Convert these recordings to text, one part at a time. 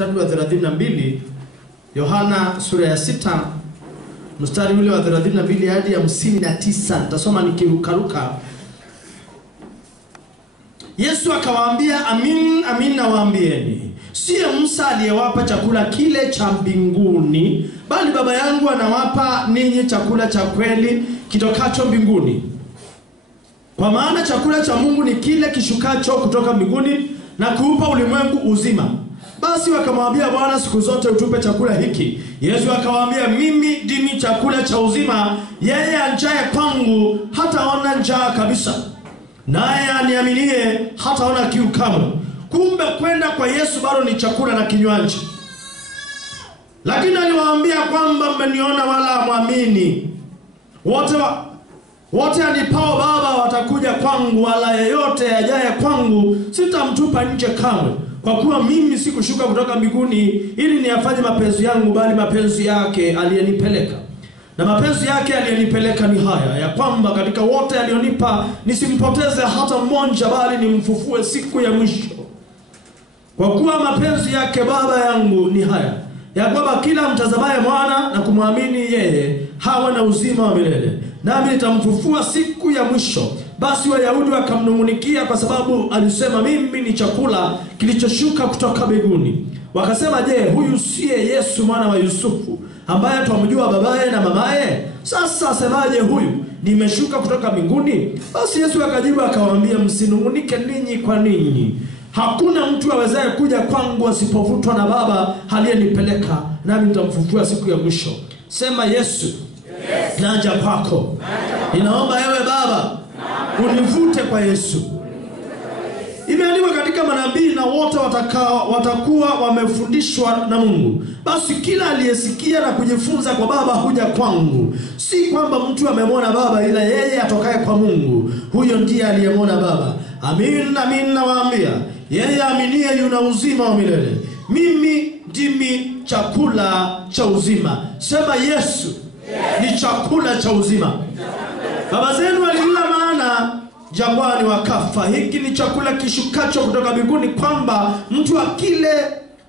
mstari wa 32, Yohana sura ya 6 mstari ule wa 32 hadi ya 59. Nitasoma nikirukaruka. Yesu akawaambia, amin amin nawaambieni, si Musa aliyewapa chakula kile cha mbinguni, bali Baba yangu anawapa ninyi chakula cha kweli kitokacho mbinguni. Kwa maana chakula cha Mungu ni kile kishukacho kutoka mbinguni na kuupa ulimwengu uzima. Basi wakamwambia, Bwana, siku zote utupe chakula hiki. Yesu akawaambia, mimi ndimi chakula cha uzima. Yeye anjaye kwangu hataona njaa kabisa, naye aniaminie hataona kiu kamwe. Kumbe kwenda kwa Yesu bado ni chakula na kinywaji. Lakini aliwaambia kwamba mmeniona wala hamwamini. Wote anipao Baba watakuja kwangu, wala yeyote ajaye kwangu sitamtupa nje kamwe. Kwa kuwa mimi sikushuka kutoka mbinguni ili niyafanye mapenzi yangu, bali mapenzi yake aliyenipeleka. Na mapenzi yake aliyenipeleka ni haya, ya kwamba katika wote alionipa nisimpoteze hata mmoja, bali nimfufue siku ya mwisho. Kwa kuwa mapenzi yake Baba yangu ni haya, ya kwamba kila mtazamaye Mwana na kumwamini yeye hawe na uzima wa milele, nami nitamfufua siku ya mwisho. Basi Wayahudi wakamnung'unikia kwa sababu alisema, mimi ni chakula kilichoshuka kutoka mbinguni. Wakasema, je, huyu siye Yesu mwana wa Yusufu, ambaye twamjua babaye na mamaye? Sasa asemaje huyu, nimeshuka kutoka mbinguni? Basi Yesu akajibu akawaambia, msinung'unike ninyi kwa ninyi. Hakuna mtu awezaye kuja kwangu asipovutwa na Baba aliyenipeleka, nami nitamfufua siku ya mwisho. Sema, Yesu, yes, naja kwako. Ninaomba ewe Baba, univute kwa Yesu. Imeandikwa katika manabii, na wote watakuwa wamefundishwa na Mungu. Basi kila aliyesikia na kujifunza kwa Baba huja kwangu. Si kwamba mtu amemwona Baba, ila yeye atokaye kwa Mungu, huyo ndiye aliyemwona Baba. Amin amin nawaambia, yeye aminie yuna uzima wa milele. Mimi ndimi chakula cha uzima. Sema, Yesu, yes, ni chakula cha uzima. Baba zenu walila maana jangwani wakafa. Hiki ni chakula kishukacho kutoka mbinguni, kwamba mtu akile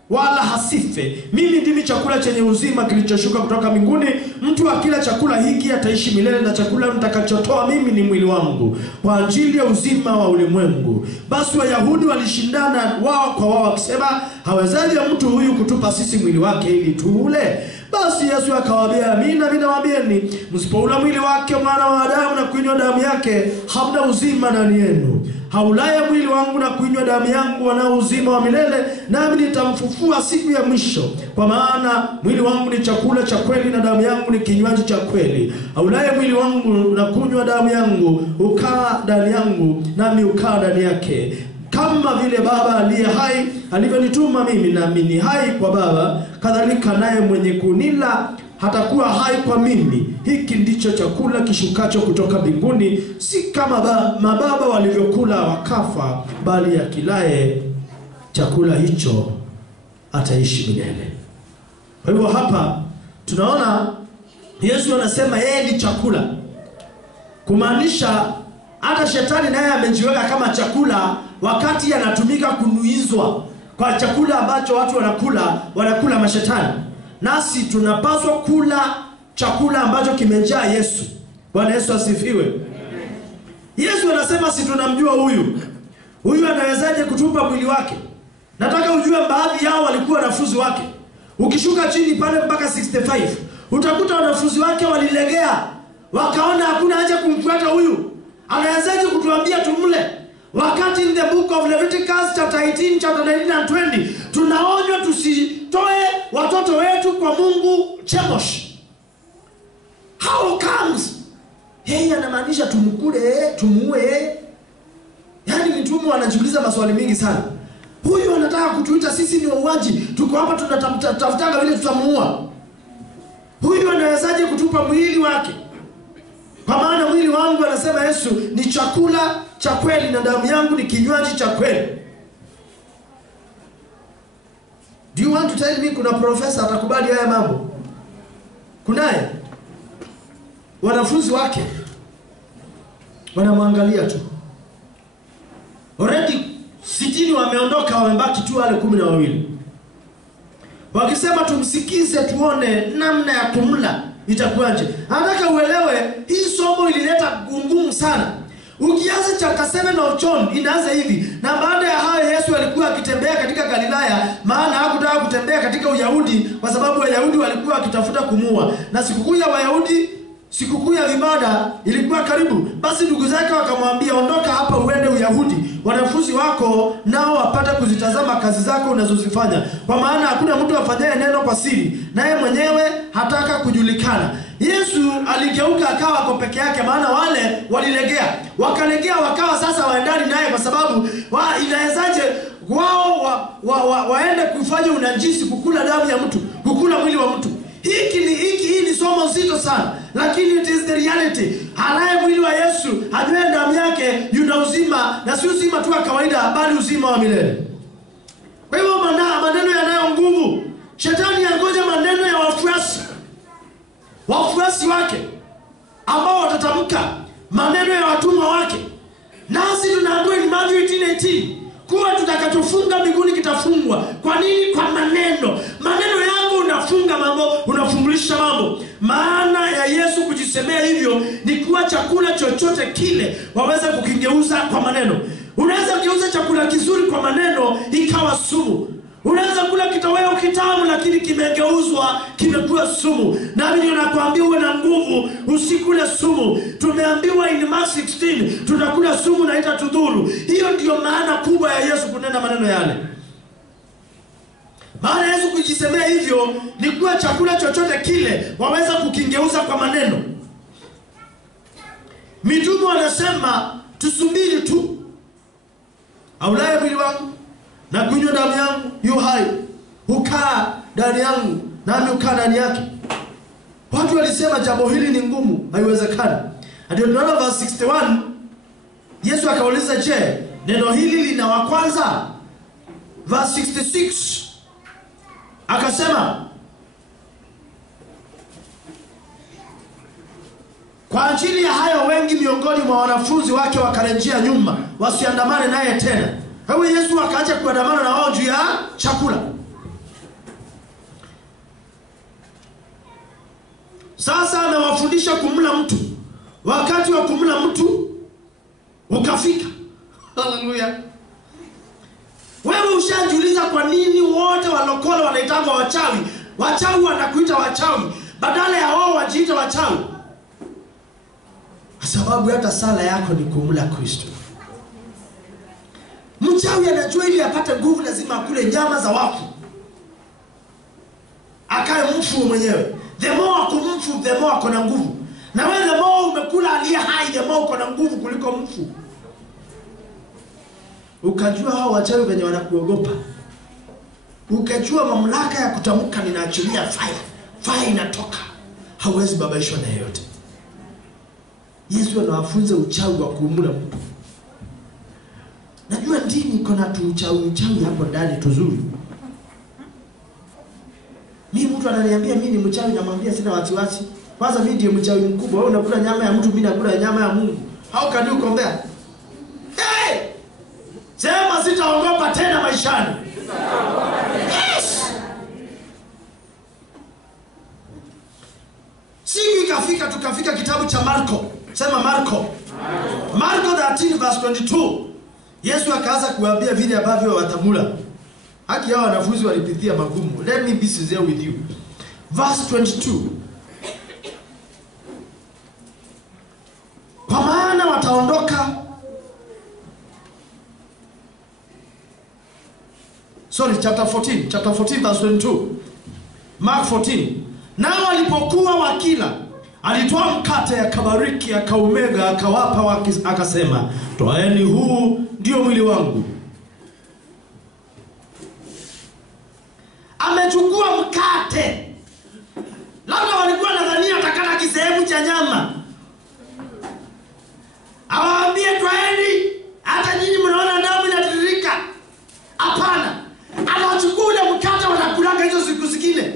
wala hasife. Mimi ndimi chakula chenye uzima kilichoshuka kutoka mbinguni. Mtu akila chakula hiki ataishi milele, na chakula nitakachotoa mimi ni mwili wangu kwa ajili ya uzima wa ulimwengu. Basi Wayahudi walishindana wao kwa wao wakisema, hawezaje mtu huyu kutupa sisi mwili wake ili tuule? Basi Yesu akawaambia, amina nawaambieni, msipoula mwili wake Mwana wa Adamu na kuinywa damu yake, hamna uzima ndani yenu. Haulaye mwili wangu na kuinywa damu yangu ana uzima wa milele, nami nitamfufua siku ya mwisho. Kwa maana mwili wangu ni chakula cha kweli na damu yangu ni kinywaji cha kweli. Haulaye mwili wangu na kunywa damu yangu ukaa ndani yangu, nami ukaa ndani yake. Kama vile Baba aliye hai alivyonituma mimi, nami ni hai kwa Baba, kadhalika naye mwenye kunila hatakuwa hai kwa mimi. Hiki ndicho chakula kishukacho kutoka mbinguni, si kama mababa walivyokula wakafa, bali akilaye chakula hicho ataishi milele. Kwa hivyo hapa tunaona Yesu anasema yeye ni chakula, kumaanisha hata shetani naye amejiweka kama chakula, wakati anatumika kunuizwa kwa chakula ambacho watu wanakula mashetani. Nasi tunapaswa kula chakula ambacho kimejaa Yesu. Bwana Yesu asifiwe. Yesu anasema, si tunamjua huyu anawezaje kutupa mwili wake? Nataka ujue baadhi yao walikuwa wanafunzi wake. Ukishuka chini pale mpaka 65, utakuta wanafunzi wake walilegea, wakaona hakuna haja kumfuata huyu. Anawezaje kutuambia tumle? Wakati in the book of Leviticus chapter 18, chapter 19 and 20, tunaonywa tusitoe watoto wetu kwa Mungu chemosh. How comes? Yeye anamaanisha tumkule, tumuue. Yaani mitume anajiuliza maswali mingi sana. Huyu anataka kutuita sisi ni wauaji, tuko hapa tunatafutanga vile tutamuua. Huyu anawezaje kutupa mwili wake? Kwa maana mwili wangu, anasema Yesu, ni chakula cha kweli na damu yangu ni kinywaji cha kweli. Do you want to tell me kuna profesa atakubali haya mambo? Kunaye wanafunzi wake wanamwangalia tu. Already 60 wameondoka, wamebaki tu wale 12. wakisema tumsikize tuone namna ya kumla itakuwaje. Nataka uelewe hii somo ilileta ngumu sana. Ukianza chapter 7 of John inaanza hivi: na baada ya hayo Yesu alikuwa akitembea katika Galilaya, maana hakutaka kutembea katika Uyahudi kwa sababu Wayahudi walikuwa wakitafuta kumuua, na sikukuu ya Wayahudi, sikukuu ya vibada ilikuwa karibu. Basi ndugu zake wakamwambia, ondoka hapa uende Uyahudi, wanafunzi wako nao wapata kuzitazama kazi zako unazozifanya, kwa maana hakuna mtu afanyaye neno kwa siri, naye mwenyewe hataka kujulikana. Yesu aligeuka akawa kwa peke yake, maana wale walilegea, wakalegea, wakawa sasa waendani naye, kwa sababu inawezaje wao waende kufanya unajisi, kukula damu ya mtu, kukula mwili wa mtu. Hii ni somo zito sana, lakini it is the reality. Halaye mwili wa Yesu, ajue damu yake yuna uzima, na si uzima tu wa kawaida, bali uzima wa milele. Kwa hivyo maneno yanayo nguvu. Shetani yangoja maneno ya wafuasi wake ambao watatamka maneno ya watumwa wake. Nasi tunaambiwa ni Matthew 18:18 kuwa tutakachofunga mbinguni kitafungwa. Kwa nini? Kwa maneno. Maneno yangu unafunga mambo, unafungulisha mambo. Maana ya Yesu kujisemea hivyo ni kuwa chakula chochote kile waweza kukigeuza kwa maneno. Unaweza kugeuza chakula kizuri kwa maneno ikawa sumu. Unaweza kula kitoweo kitamu lakini kimegeuzwa kimekuwa sumu. Na mimi nakwambia uwe na nguvu, usikule sumu. Tumeambiwa in Mark 16 tutakula sumu na itatudhuru. Hiyo ndio maana kubwa ya Yesu kunena maneno yale. Maana Yesu kujisemea hivyo ni kuwa chakula chochote kile waweza kukingeuza kwa maneno. Mitume wanasema tusubiri tu, aulaye mwili wangu na kunywa damu yangu yu hai, hukaa ndani yangu nami hukaa ndani yake. Watu walisema jambo hili ni ngumu, haiwezekani. Ndio tunaona verse 61 Yesu akauliza, je, neno hili lina wa kwanza? Verse 66 akasema, kwa ajili ya hayo wengi miongoni mwa wanafunzi wake wakarejea nyuma wasiandamane naye tena. Kwa hiyo Yesu akaacha kuandamana na wao juu ya chakula. Sasa anawafundisha kumla mtu. Wakati wa kumla mtu ukafika. Haleluya. Wewe ushajiuliza kwa nini wote walokole wanaitangwa wachawi? Wachawi wanakuita wachawi badala ya wao wajiita wachawi. Kwa sababu hata sala yako ni kumla Kristo. Mchawi anajua ili apate nguvu lazima akule nyama za wafu, akae mfu mwenyewe. The more akumfu, the more akona nguvu. Na wewe the more umekula aliye hai, the more uko na nguvu kuliko mfu. Ukajua hao wachawi wenye wanakuogopa, ukajua mamlaka ya kutamka ninaachilia fire inatoka, hauwezi babaishwa na yeyote. Yesu anawafunza uchawi wa kumula mtu. Najua dini iko na uchawi hapo ndani tuzuri. Mimi mtu ananiambia mimi ni mchawi, namwambia sina wasiwasi. Kwanza mimi ndiye mchawi mkubwa. Wewe unakula nyama ya mtu, mimi nakula nyama ya Mungu. How can you compare? Hey! Sema sitaogopa tena maishani. Yes! Siku ikafika tukafika kitabu cha Marko. Sema Marko. Marko 13 verse 22. Yesu akaanza kuambia vile ambavyo watamula. Haki hao wanafunzi walipitia magumu. Let me be sincere with you. Verse 22. Kwa maana wataondoka. Chapter 14 verse 22. Mark 14. Nao walipokuwa wakila, alitoa mkate, akabariki, akaumega, akawapa, akasema, toaeni, huu ndio mwili wangu. Amechukua mkate. Labda walikuwa nadhania atakata kisehemu cha nyama. Awaambie toaeni, hata nyinyi mnaona damu inatiririka. Hapana. Anachukua ule mkate, wanakulanga hizo siku zingine.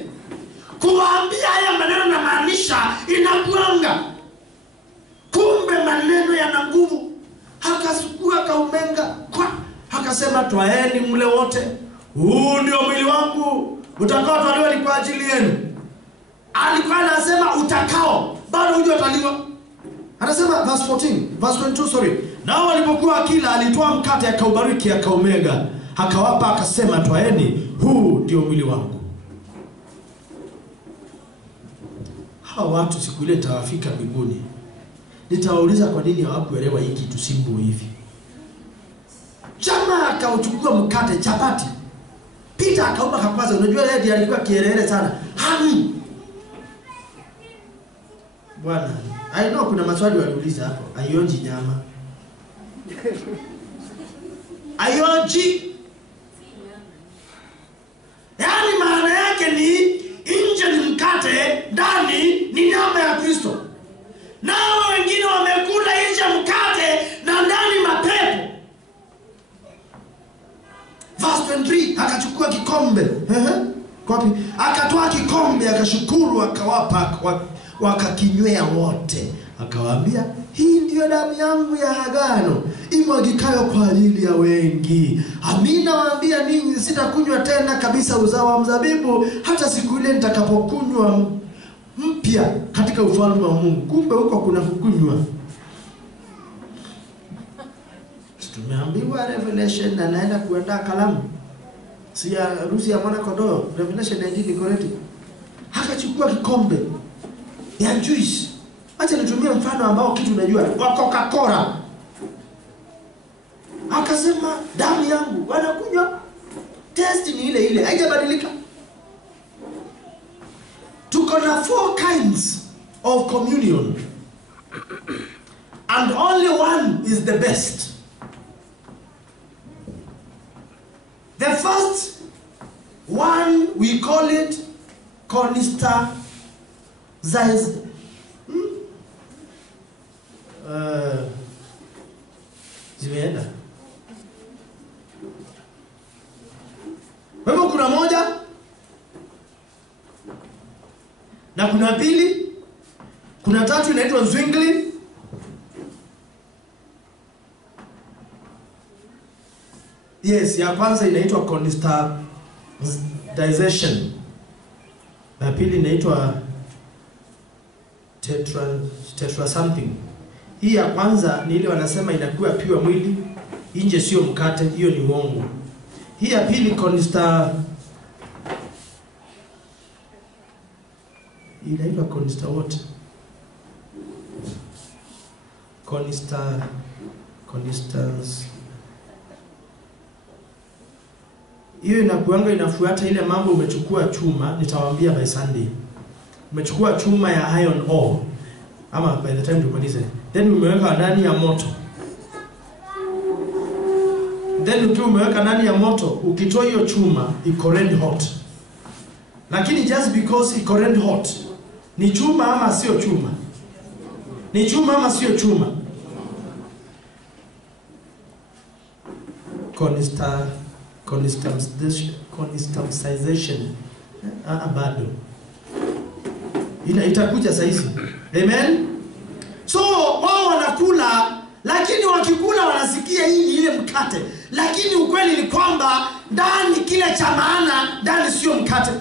Kuwaambia haya maneno na maanisha inakuanga. Kumbe maneno yana nguvu. Akasukua, kaumenga, akasema, toaeni mle wote, huu ndio mwili wangu utakaotwaliwa ni kwa ajili yenu. Alikuwa anasema utakao, bado hujatwaliwa. Anasema verse 14, verse 22, sorry. Nao walipokuwa akila, alitoa mkate akaubariki akaumega, akawapa akasema, twaeni, huu ndio mwili wangu. Hawa watu siku ile tawafika mbinguni, nitawauliza kwa nini hawakuelewa hiki kitu simbo hivi. Jamaa akauchukua mkate chapati, Peter akaomba kakwaza. Unajua yeye ndiye alikuwa kielele sana. Bwana, I know kuna maswali waliuliza hapo. Aionji nyama. Aionji. Yaani maana yake ni nje ni mkate, ndani ni nyama ya Kristo. Nao wengine wamekula nje mkate na ndani mapepo. Verse 23, akachukua kikombe. Kopi? Akatoa kikombe, akashukuru, akawapa, wakakinywea wote. Akawaambia, hii ndiyo damu yangu ya agano, imwagikayo kwa ajili ya wengi. Amina waambia ninyi, sitakunywa tena kabisa uzao wa mzabibu hata siku ile nitakapokunywa mpya katika ufalme wa Mungu. Kumbe huko kuna kukunywa. Tumeambiwa Revelation na naenda kuandaa kalamu. Si ya harusi ya mwana kondoo, Revelation 19 correct. Akachukua kikombe ya juice. Acha nitumie mfano ambao kitu unajua, wa Coca-Cola. Akasema, damu yangu, wanakunywa, taste ni ile ile, haijabadilika. Tuko na 4 kinds of communion, and only one is the best. The first one, we call it Constantization. Zimeenda. Kwa hivyo kuna moja na kuna pili, kuna tatu inaitwa Zwingli. Yes, ya kwanza inaitwa Constantization. Ya pili inaitwa tetra something. Hii ya kwanza ni ile wanasema inakuwa piwa mwili, nje sio mkate, hiyo ni uongo. Hii ya pili inaitwa what? Constance. Hiyo inakuanga inafuata ile mambo umechukua chuma, nitawaambia by Sunday. Umechukua chuma ya iron ore, ama by the time tukalize, then umeweka ndani ya moto. Then ukiwa umeweka ndani ya moto, ukitoa hiyo chuma iko red hot. Lakini just because iko red hot, ni chuma ama sio chuma? Ni chuma ama sio chuma? Constantization. Bado itakuja saizi. Amen. So wao wanakula, lakini wakikula wanasikia hii ni ile mkate, lakini ukweli ni kwamba ndani kile cha maana ndani sio mkate.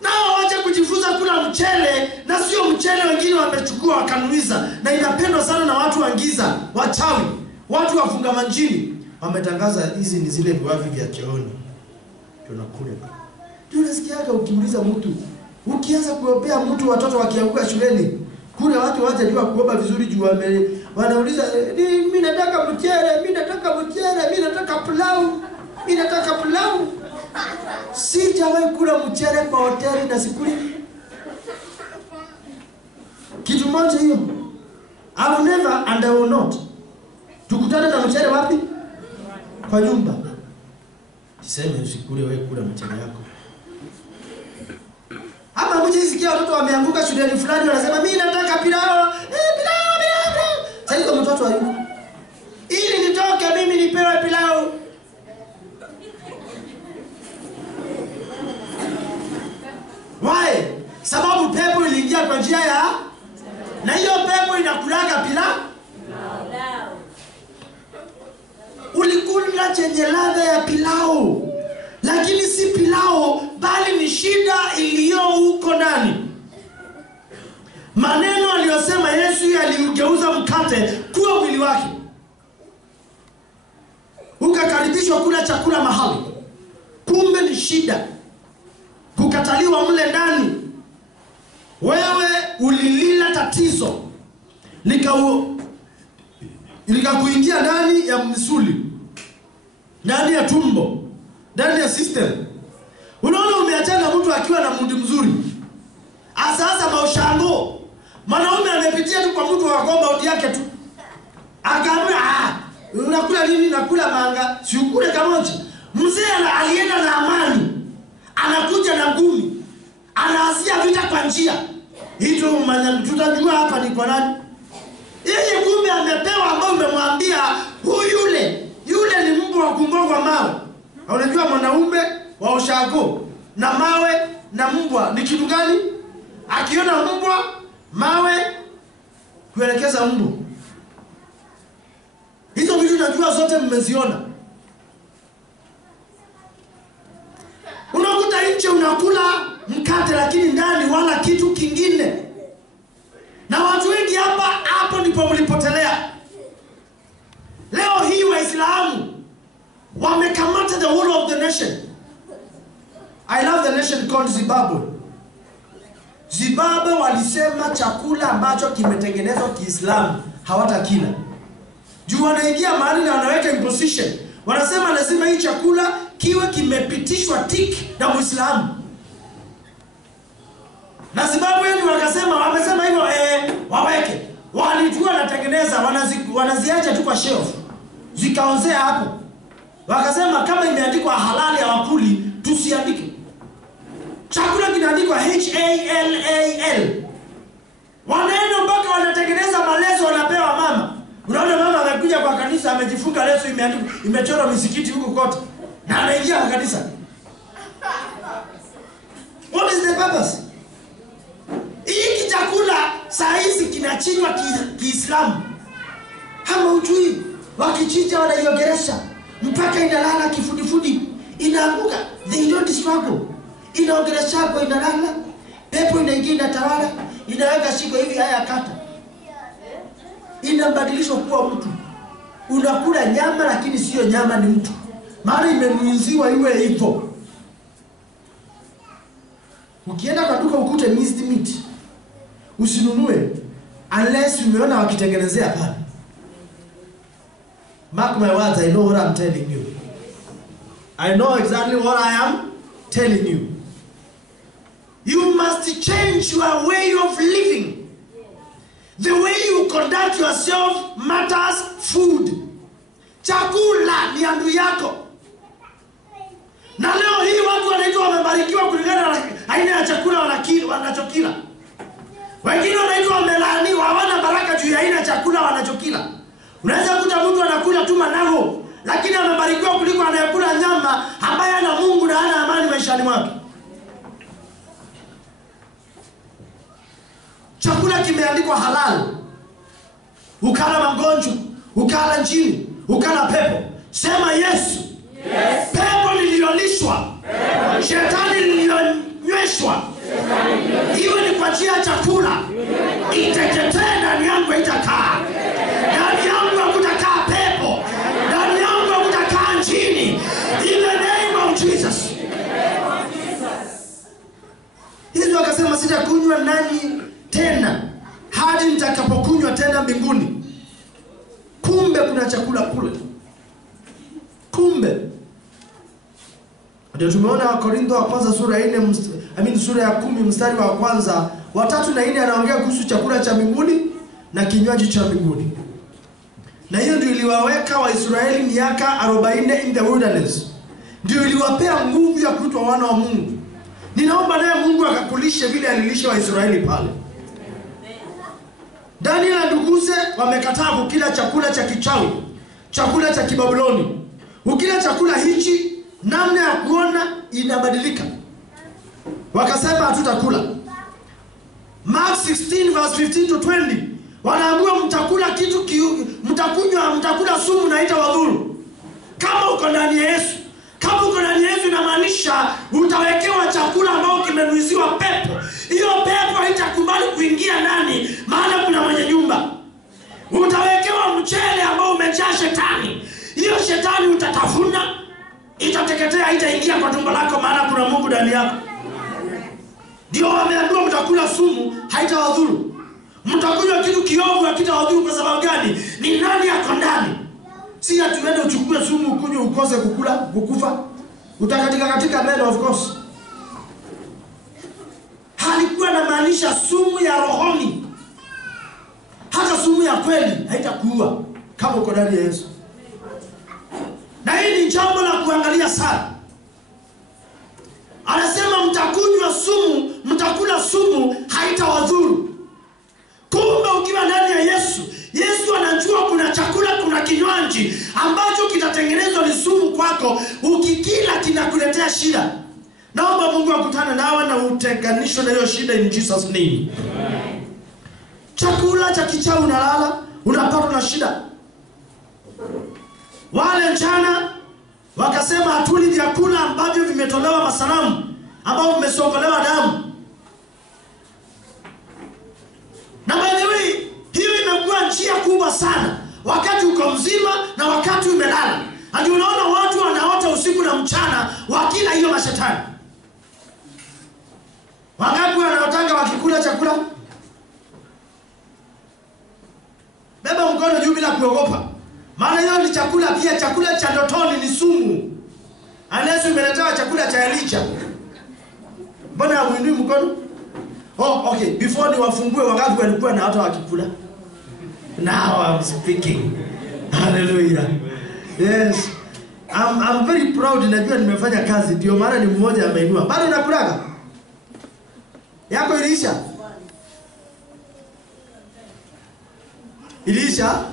Nao waje kujifunza kula mchele na sio mchele, wengine wamechukua wakanuiza, na inapendwa sana na watu wangiza, wachawi, watu wafunga manjini. Wametangaza hizi ni zile viwavi vya chooni. Tunakula. Tunasikiaga ukiuliza mtu, ukianza kuombea mtu watoto wakianguka shuleni, kule watu waje jua kuomba vizuri juu wanauliza, mimi nataka mchele, mimi nataka mchele, mimi nataka pilau, mimi nataka pilau. Sijawahi kula mchele kwa hoteli na sikuli. Kitu moja hiyo. I've never and I will not. Tukutane na mchele wapi? Kwa nyumba. Siseme usikule, wewe kula mchele yako. Hapa mjisikia watoto wameanguka shuleni fulani wanasema mimi nataka pilau. Pilau. Sasa hizo mtoto hayuko. Ili nitoke mimi nipewe pilau. Why? Sababu pepo iliingia kwa njia ya, na hiyo pepo inakulaga pilau. Ulikula chenye ladha ya pilau, lakini si pilau uko ndani. Maneno aliyosema Yesu aliugeuza mkate kuwa mwili wake. Ukakaribishwa kula chakula mahali. Kumbe ni shida kukataliwa mle ndani. Wewe ulilila tatizo likakuingia ndani ya misuli, ndani ya tumbo, ndani ya system. Unaona umeachana mtu akiwa na mundi mzuri. Sasa maushango. Mwanaume amepitia tu kwa mtu wa compound yake tu. Akaambia, unakula nini? Nakula manga. Si ukule kamoja. Mzee alienda na amani. Anakuja na ngumi. Anaanzia vita kwa njia. Hito tutajua hapa ni kwa nani. Yeye ngumi amepewa ambao umemwambia yule ni mbwa wa kungongwa mawe. Unajua mwanaume wa ushago na mawe na mbwa ni kitu gani? Akiona mbwa, mawe kuelekeza mbwa. Hizo vitu najua zote mmeziona. Unakuta nje unakula mkate lakini ndani wala kitu kingine. Na watu wengi hapo ndipo mlipotelea. Leo hii Waislamu wamekamata the whole of the nation. I love the nation called Zimbabwe. Zimbabwe walisema chakula ambacho kimetengenezwa Kiislamu hawatakila. Juu wanaingia mahali na wanaweka imposition. Wanasema lazima hii chakula kiwe kimepitishwa tik na Muislamu. Na Zimbabwe ni wamesema hivyo waweke. Walijua wanatengeneza, wanaziacha tu kwa shelf. Zikaozea hapo. Wakasema kama imeandikwa halali hawakuli, tusiandike. Chakula kinaandikwa HALAL. Wanaenda mpaka wanatengeneza maleso wanapewa mama. Unaona mama amekuja kwa kanisa amejifunga leso imeandikwa, imechorwa misikiti huko kote. Na anaingia kwa kanisa. What is the purpose? Hiki chakula saa hizi kinachinjwa Kiislamu. Kama ujui, wakichinja wanaiogeresha mpaka inalala kifudifudi, inaanguka. They don't struggle. Inaogeresha hapo inalala, pepo inaingia inatawala, inaweka shiko hivi haya kata. Inabadilishwa kuwa mtu. Unakula nyama lakini sio nyama, ni mtu. Maana imenuiziwa iwe hivyo. Ukienda kwa duka ukute minced meat, usinunue unless umeona wakitengenezea pale. Mark my words, I know what I'm telling you. I know exactly what I am telling you. You must change your way of living. The way you conduct yourself matters. Food. Chakula ni andu yako. Na leo hii watu wanaitwa wamebarikiwa kulingana na aina ya chakula wanachokila. Wengine wanaitwa wamelaaniwa, hawana baraka juu ya aina ya chakula wanachokila. Unaweza kuta mtu anakula tu manago, lakini amebarikiwa kuliko anayekula nyama ambaye ana Mungu na hana amani maishani mwake. Chakula kimeandikwa halal. Ukala magonjwa, ukala njini, ukala pepo. Sema Yesu. Yes. Pepo niliyolishwa, shetani niliyonyweshwa, iwe ni kwa njia ya chakula, iteketee ndani yangu itakaa. Ndani yangu hakutakaa pepo. Ndani yangu hakutakaa njini. In the name of Jesus. Yesu akasema sitakunywa nanyi tena hadi nitakapokunywa tena mbinguni. Kumbe kuna chakula kule. Kumbe ndio tumeona Wakorintho wa kwanza sura ya 4 sura ya 10 mstari wa kwanza, 3 na 4 anaongea kuhusu chakula cha mbinguni na kinywaji cha mbinguni. Na hiyo ndio iliwaweka Waisraeli miaka 40 in the wilderness. Ndio iliwapea nguvu ya kuitwa wana wa Mungu. Ninaomba naye Mungu akakulishe vile alilisha Waisraeli pale. Daniel na nduguze wamekataa kukila chakula cha kichawi, chakula cha Kibabiloni. Ukila chakula hichi, namna ya kuona inabadilika. Wakasema hatutakula. Mark 16 verse 15 to 20. Wanaambiwa mtakula kitu mtakula sumu na itawadhuru. Kama uko ndani ya Yesu, kama uko ndani ya Yesu inamaanisha utawekewa chakula ambao kimenuiziwa pepo. ukubali kuingia ndani, maana kuna mwenye nyumba. Utawekewa mchele ambao umejaa shetani. Hiyo shetani utatafuna, itateketea, haitaingia kwa tumbo lako, maana kuna Mungu ndani yako. Ndio wameambiwa mtakula sumu, haitawadhuru. Mtakunywa kitu kiovu, hakitawadhuru. Kwa sababu gani? Ni nani yako ndani? Si atuende uchukue sumu ukunywe ukose kukufa. Utakatika meno, of course. Halikuwa na maanisha sumu ya rohoni. Hata sumu ya kweli haitakuua kama uko ndani ya Yesu. Na hii ni jambo la kuangalia sana. Anasema mtakunywa sumu, mtakula sumu, haitawadhuru. Kumbe ukiwa ndani ya Yesu, Yesu anajua kuna chakula, kuna kinywaji ambacho kitatengenezwa ni sumu kwako. Ukikila kinakuletea shida. Naomba Mungu akutane nawe na utenganishwe na hiyo shida in Jesus name. Amen. Chakula cha kichaa unalala, unapatwa na shida. Wale mchana wakasema hatuli vyakula ambavyo vimetolewa masanamu, ambao vimesongolewa damu. Na by the way, hiyo imekuwa njia kubwa sana. Wakati uko mzima na wakati umelala. Hadi unaona watu wanaota usiku na mchana wakila hiyo mashetani. Wangapi wanaotanga wakikula chakula? Beba mkono juu bila kuogopa. Maana hiyo ni chakula pia. Chakula cha ndotoni ni sumu. Unless umeletewa chakula cha Elisha. Mbona huinui mkono? Oh, okay. Before ni wafungue, wangapi walikuwa na hata wakikula? Now I'm speaking. Hallelujah. Yes. I'm very proud. Najua nimefanya kazi. Ndio maana ni mmoja ameinua. Bado unakulaga? Yako Elisha? Elisha?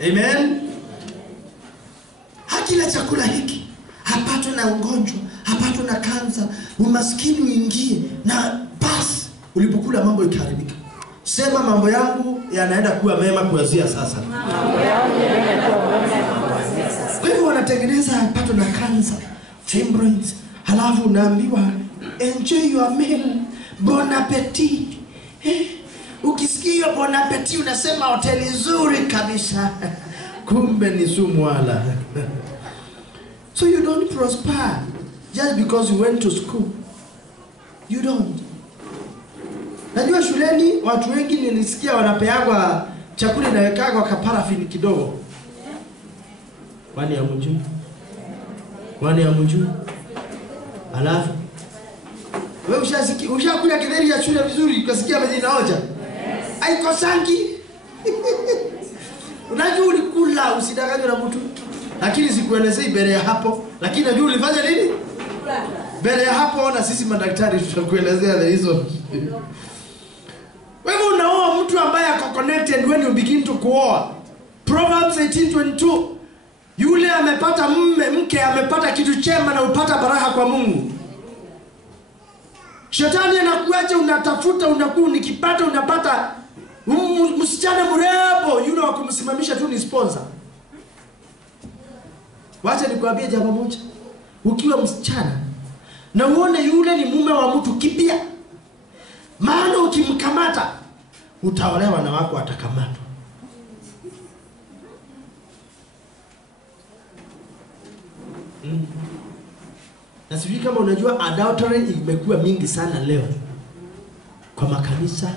Amen. Hakila chakula hiki hapatwe na ugonjwa, hapatwe na kansa, umaskini uingie, na basi ulipokula mambo ikiharibika. Sema mambo yangu yanaenda kuwa mema kuanzia sasa. Mambo yangu yanaenda kuwa mema kuanzia sasa. Kwa hivyo wanatengeneza hapatwe na kansa, fibroids, halafu unaambiwa enjoy your meal, bon appetit. Ukisikia bon appetit unasema hoteli nzuri kabisa. Kumbe ni sumu wala. So you don't prosper just because you went to school. You don't. Najua shuleni watu wengi nilisikia wanapeagwa chakula inawekagwa kwa paraffin kidogo. Wani ya mjui. Alafu wewe ushakula kidheri ya shule vizuri ukasikia majina hoja. Haikosangi. Unajua ulikula, usidanganywe na mtu. Lakini sikuelezei mbele ya hapo. Lakini najua ulifanya nini? Mbele ya hapo na sisi madaktari tutakuelezea hizo. Wewe unaoa mtu ambaye ako connected when you begin to kuoa. Proverbs 18:22. Yule amepata mke amepata kitu chema na upata baraka kwa Mungu. Shetani anakuacha unatafuta, unakuwa nikipata unapata msichana mrembo, yule wa kumsimamisha tu ni sponsor. Wacha nikwambie jambo moja. Ukiwa msichana na uone yule ni mume wa mtu kipia, maana ukimkamata utaolewa na wako atakamatwa. Na sijui kama unajua adultery imekuwa mingi sana leo kwa makanisa.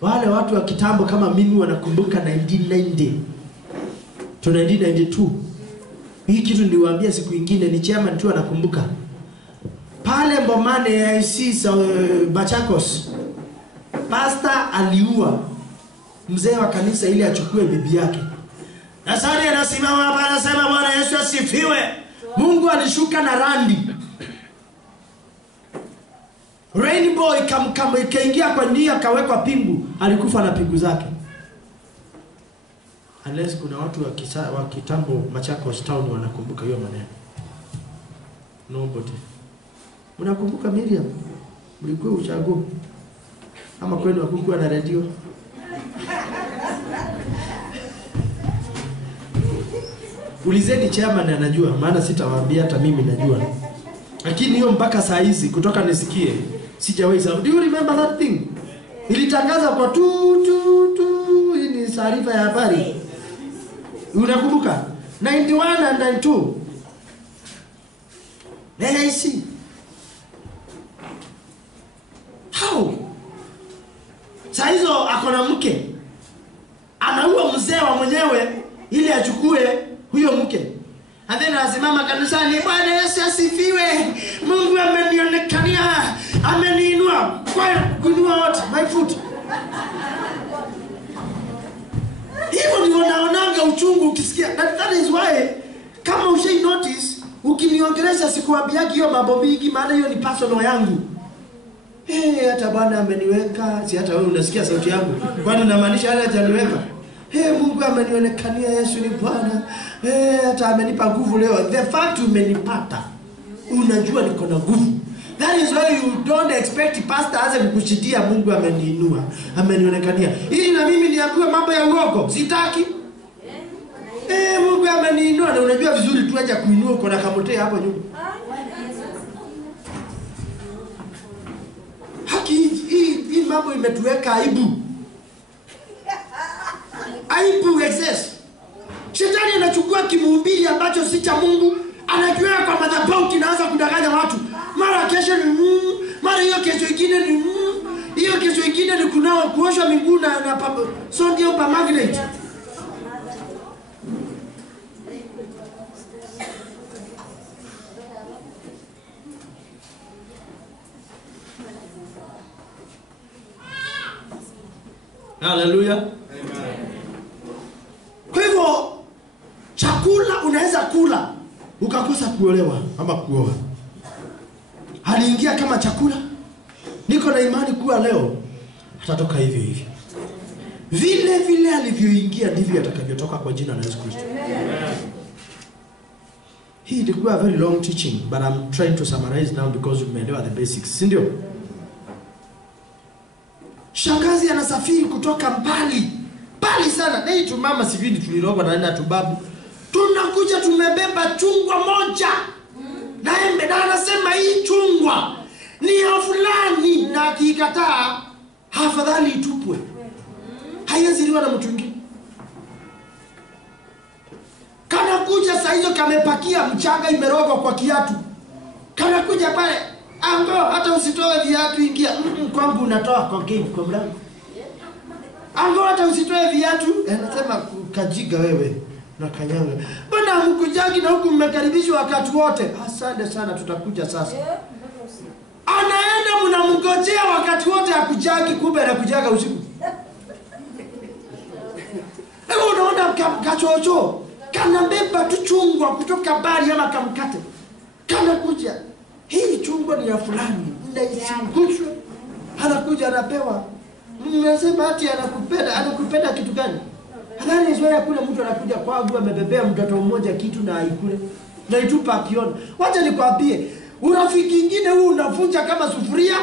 Wale watu wa kitambo kama mimi wanakumbuka 1990 to 1992. Hii kitu niliwaambia siku nyingine, ni chairman tu anakumbuka. Pale Mbomane IC Machakos, pastor aliua mzee wa kanisa ili achukue bibi yake. Na sasa anasimama hapa anasema Bwana Yesu asifiwe. Mungu alishuka na randi. Rainbow ikaingia kwa nia, akawekwa pingu, alikufa na pingu zake. Unless kuna watu wa kitambo Machakos town wanakumbuka hiyo maneno. Nobody. Unakumbuka Miriam? Mlikuwa uchaguo? Ama kwenu hakukuwa na radio? Ulizeni chairman anajua, maana sitawaambia, hata mimi najua. Lakini hiyo mpaka saa hizi kutoka nisikie sijawahi sawa. Do you remember that thing? Ilitangaza kwa hii ni taarifa ya habari. Unakumbuka? 91 and 92. LIC. How? Saa hizo akona mke. Anaua mzee wa mwenyewe ili achukue huyo mke. And then anasimama kanisani, Bwana Yesu asifiwe. Mungu amenionekania, ameniinua. Kwa kuinua what? My foot. Hivyo ndivyo naonanga uchungu ukisikia. That is why kama ushai notice ukiniongelesha sikuambiaki hiyo mambo mingi, maana hiyo ni personal yangu. Hata Bwana ameniweka, si hata wewe unasikia sauti yangu. Kwani unamaanisha hata hajaniweka? Mungu amenionekania, Yesu ni Bwana. Hata amenipa nguvu leo. The fact umenipata, unajua niko na nguvu. That is why you don't expect pastor aze kukushitia Mungu ameniinua, amenionekania. Ili na mimi niambiwe mambo ya uongo, sitaki. Mungu ameniinua, na unajua vizuri tu aje kuinua uko na kamotea hapo nyuma. Haki hii mambo imetuweka aibu. Aibu excess. Shetani anachukua kimhubiri ambacho si cha Mungu, anakiweka kwa madhabahu, kinaanza kudanganya watu. Mara kesho ni mara hiyo kesho ingine ni hiyo kesho ingine ni kunao kuoshwa miguu na so ndio pa magnet. Hallelujah. Kwa hivyo chakula unaweza kula ukakosa kuolewa ama kuoa. Aliingia kama chakula. Niko na imani kuwa leo atatoka hivyo hivyo. Vile vile alivyoingia ndivyo atakavyotoka kwa jina la Yesu Kristo. Hii ilikuwa a very long teaching, but I'm trying to summarize now because umeelewa the basics, si ndio? Shangazi anasafiri kutoka mbali sana. Na hii tu mama sivini tulirogwa na nani tubabu. Tunakuja tumebeba chungwa moja. Na embe, na anasema hii chungwa ni ya fulani, na akikataa afadhali itupwe. Haiwezi liwa na mtu mwingine. Kana kuja saa hizo kamepakia mchanga imerogwa kwa kiatu. Kana kuja pale, ango hata usitoe viatu ingia. Kwangu unatoa kwa gate kwa mlango. Ango hata usitoe viatu, anasema kajiga wewe na kanyanga. Bwana mkujagi na huku mmekaribishwa wakati wote. Asante sana, tutakuja sasa. Anaenda mnamngojea wakati wote akujagi, kumbe anakujaga usiku. Hebu unaona kachocho kana beba tu chungwa kutoka bari ama kamkate. Kana kuja, hii chungwa ni ya fulani, ndaisingusho. Anakuja anapewa. Mnasema ati anakupenda kitu gani? Hadhani zoea kule mtu anakuja kwangu amebebea mtoto mmoja kitu na aikule. Na itupa akiona. Wacha nikwambie, urafiki mwingine huu unavunja kama sufuria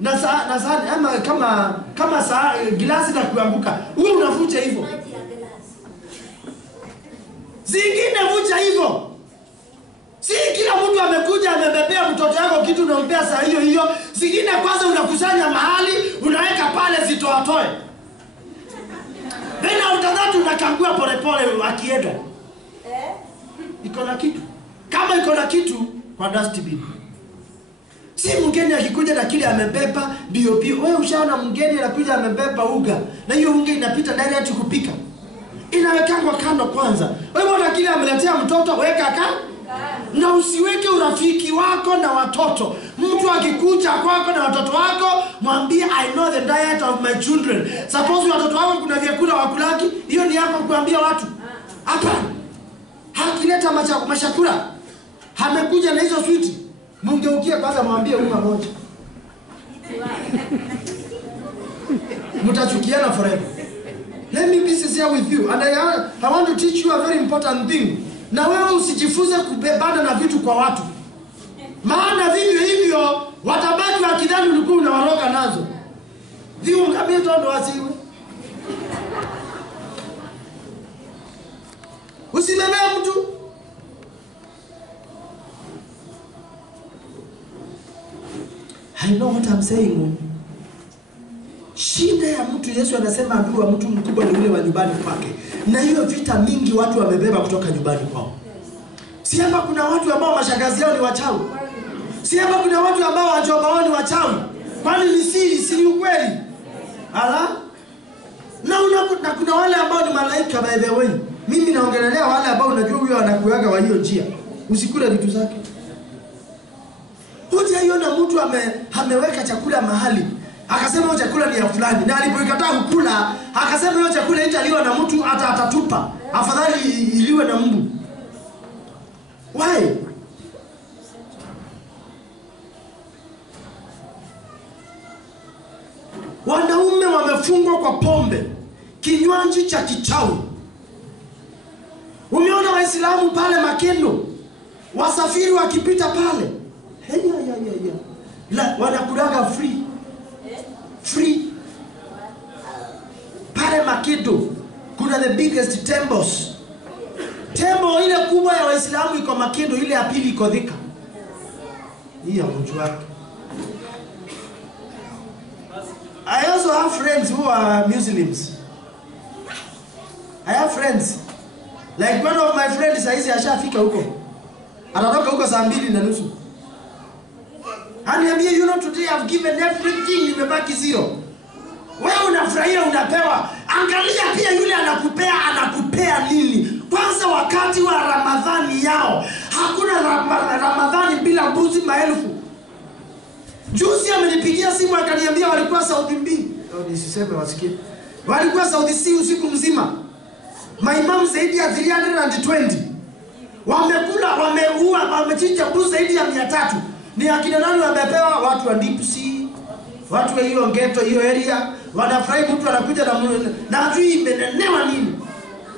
na sahani ama kama glasi na kuanguka. Wewe unavunja hivyo. Zingine vunja hivyo. Si kila mtu amekuja amebebea mtoto wako kitu na umpea saa hiyo. Zingine kwanza unakusanya mahali, unaweka pale zitoatoe. Tena utadhani unakangua polepole akienda. Iko na kitu. Kama iko na kitu kwa dustbin. Si mgeni akikuja na kile amebeba bio. Wewe ushaona mgeni anakuja amebeba unga, na hiyo unga inapita ndani ya kupika. Inawekangwa kando kwanza. Wewe unaona kile ameletea mtoto, weka kando. Na usiweke urafiki wako na watoto. Mtu akikuja kwako na watoto wako, mwambie I know the diet of my children. Suppose watoto wako kuna vyakula wakulaki, hiyo ni yako kuambia watu. Hapana. Hakileta mashakura. Hamekuja na hizo sweet. Mungeukia kwanza mwambie unga moja. Mtachukiana forever. Let me be sincere with you, and I want to teach you a very important thing. Na wewe usijifunze kubebana na vitu kwa watu. Maana vivyo hivyo watabaki wakidhani ulikuwa unawaroga nazo. Ndio ngambia ndo wasiwe. Usimebea mtu. I know what I'm saying. Shida ya mtu, Yesu anasema adui wa mtu mkubwa ni ule wa nyumbani kwake. Na hiyo vita mingi watu wamebeba kutoka nyumbani kwao. Si hapa kuna watu ambao mashangazi yao ni wachawi. Si hapa kuna watu ambao wajomba wao ni wachawi. Kwani ni siri, si ukweli? Ala? Na kuna wale ambao ni malaika by the way. Mimi naongelea wale ambao unajua huyo anakuaga wa hiyo njia. Usikule vitu zake. Hujaiona mtu ameweka chakula mahali, akasema hiyo chakula ni ya fulani, na alipoikataa kukula, akasema hiyo chakula italiwa na mtu atatupa. Afadhali iliwe na mbu. Why? Wanaume wamefungwa kwa pombe, kinywaji cha kichawi. Umeona Waislamu pale Makendo, wasafiri wakipita pale, la wanakulaga free pale Makendo. Kuna the biggest temples. Tembo ile kubwa ya Waislamu iko Makendo, ile ya pili iko Thika. Hii ya mtu wake. I also have friends who are Muslims. I have friends. Like one of my friends saizi ashafika huko. Anatoka huko saa 2:30. Aniambia, you know, today I've given everything, nimebaki zero. Wewe unafurahia unapewa. Angalia pia yule anakupea nini? Kwanza wakati wa Ramadhani yao. Hakuna Ramadhani bila mbuzi maelfu. Juzi amenipigia simu akaniambia walikuwa Saudi mbili. Nisiseme wasikie. Walikuwa Saudi si usiku mzima. Maimamu zaidi ya 320. Wamekula, wameua, wamechinja mbuzi zaidi ya 300. Ni akina nani wamepewa? Watu wa Deep Sea, watu wa hiyo ghetto, hiyo area. Wanafurahi mtu anakuja na hajui imenenewa nini.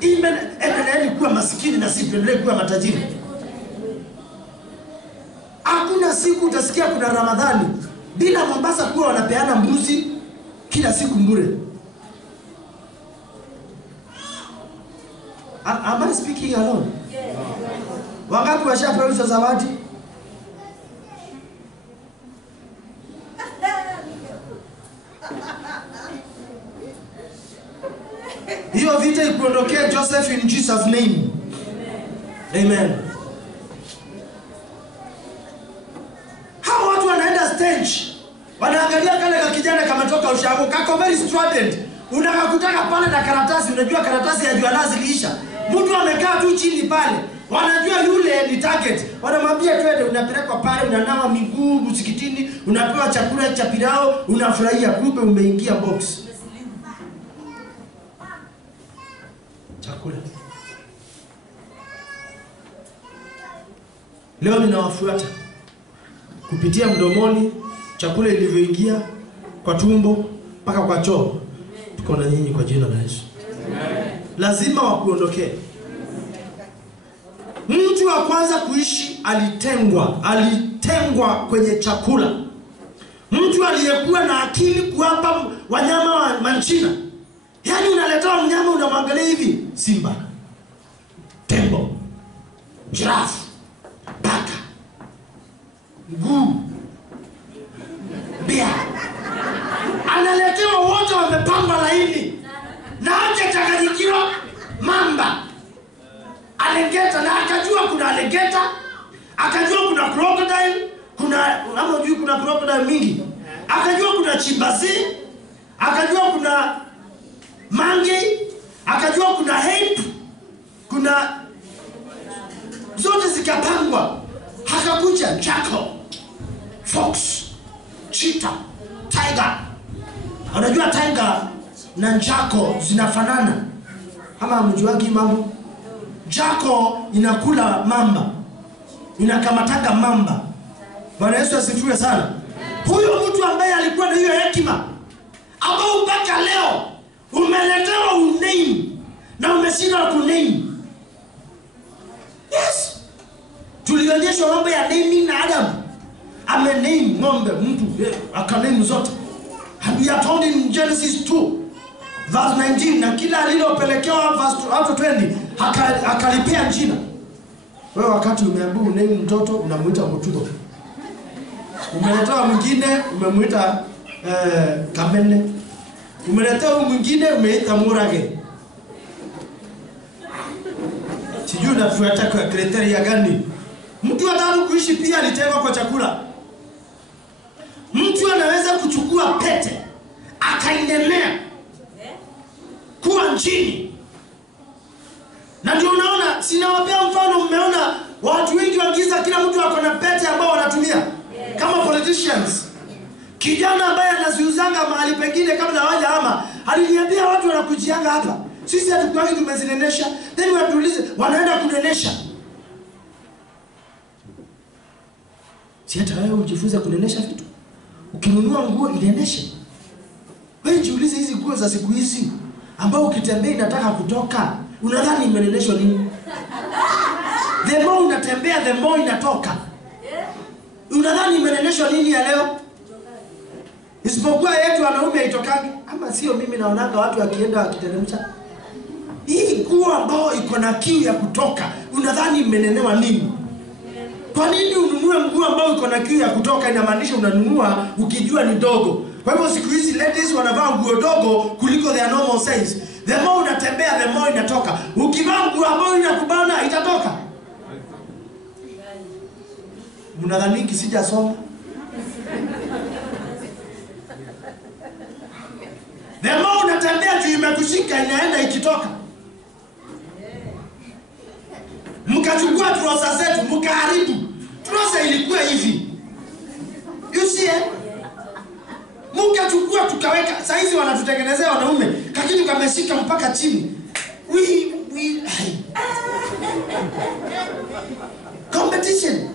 Endelea kuwa maskini na si endelee kuwa matajiri. Hakuna siku utasikia kuna Ramadhani bila Mombasa kuwa wanapeana mbuzi kila siku bure. Am I speaking alone? Yes. Wangapi washapewa hizo zawadi? Hiyo vita ikuondokea Joseph in Jesus name. Amen. Hao watu wanaenda stage, wanaangalia kale ka kijana kametoka ushago, kako very student. Unakakutaka pale na karatasi, unajua karatasi ya jualazi liisha. Mtu amekaa tu chini pale. Wanajua yule ni target. Wanamwambia twende, unapelekwa pale, unanawa miguu msikitini, unapewa chakula cha pilau, unafurahia, kumbe umeingia box. Chakula. Leo ninawafuata kupitia mdomoni, chakula ilivyoingia kwa tumbo mpaka kwa choo. Tuko na nyinyi kwa jina la Yesu. Lazima wakuondokee. Mtu wa kwanza kuishi alitengwa kwenye chakula. Mtu aliyekuwa na akili kuwapa wanyama wa manchina. Yaani unaletewa mnyama unamwangalia hivi, simba, tembo, giraffe, paka, nguu, bia. Analetewa wote wamepangwa laini. Na haja changanyikiwa mamba, alligator, na akajua kuna alligator, akajua kuna crocodile, kuna crocodile mingi. Akajua kuna chimpanzee, akajua kuna monkey, akajua kuna ape, kuna zote zikapangwa. Hakakuja jackal, fox, cheetah, tiger. Unajua tiger na jackal zinafanana. Ama mjuagi mambo? Jackal inakula mamba, inakamataga mamba. Bwana Yesu asifiwe sana. Huyo mtu ambaye alikuwa na hiyo hekima, ambao mpaka leo umeletewa uname na umeshindwa kuname. Yes. Tulionyeshwa mambo ya naming na Adam. Amename ng'ombe, mtu akaname zote. And we are told in Genesis 2 verse 19, na kila alilopelekewa verse 20 akalipea jina. Wewe wakati umeambiwa uname mtoto unamuita mtuto. Umeletewa mwingine umemuita Kamene. Umeletewa mwingine umeita Murage. Sijui unafuata kwa kriteria gani? Mtu anataka kuishi pia alitengwa kwa chakula. Mtu anaweza kuchukua pete akaendelea kuwa nchini. Na ndio unaona, sinawapea mfano, mmeona watu wengi wa giza kila mtu ako na pete ambao wanatumia kama politicians. Kijana ambaye anaziuzanga mahali pengine kabla hawajahama aliniambia watu wanakujianga hapa. Sisi hatukuangi tumezinenesha. Then watuulize wanaenda kunenesha. Si hata wewe ujifunze kunenesha vitu. Ukinunua nguo ineneshe. Wewe jiulize hizi nguo za siku hizi ambao ukitembea inataka kutoka. Unadhani imeneneshwa nini? The more unatembea the more inatoka. Unadhani imeneneshwa nini ya leo? Isipokuwa yetu wanaume haitokangi. Ama sio mimi naonanga watu wakienda wakiteremsha. Hii nguo ambao iko na kiu ya kutoka, unadhani imenenewa nini? Kwa nini ununue nguo ambao iko na kiu ya kutoka? Inamaanisha unanunua ukijua ni dogo. Kwa hivyo siku hizi ladies wanavaa nguo dogo kuliko their normal size. The more unatembea the more inatoka. Ukivaa nguo ambao inakubana itatoka. Mnadhani sijasoma? The more unatembea juu imekushika inaenda ikitoka. Mkachukua trosa zetu mkaharibu. Trosa ilikuwa hivi. You see? Mkachukua tukaweka. Sasa hizi wanatutengenezea wanaume kakitu kameshika mpaka chini. Competition.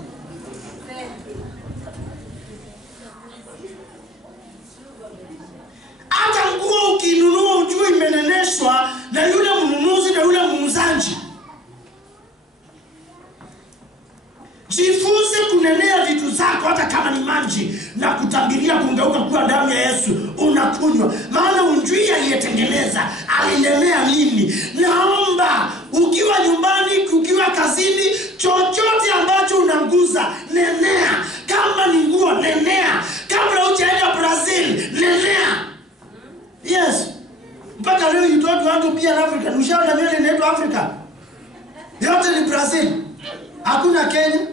Hata nguo ukinunua ujue imeneneshwa na yule mnunuzi na yule muuzaji. Jifunze kunenea vitu zako hata kama ni maji na kutambiria kungeuka kuwa damu ya Yesu unakunywa. Maana unjui aliyetengeneza alinenea nini? Naomba ukiwa nyumbani, ukiwa kazini, chochote ambacho unanguza nenea. Kama ni nguo nenea. Kabla hujaenda Brazil nenea. Yes. Mpaka leo you don't want to be an African. Ushaona vile inaitwa Africa? Yote ni Brazil. Hakuna Kenya.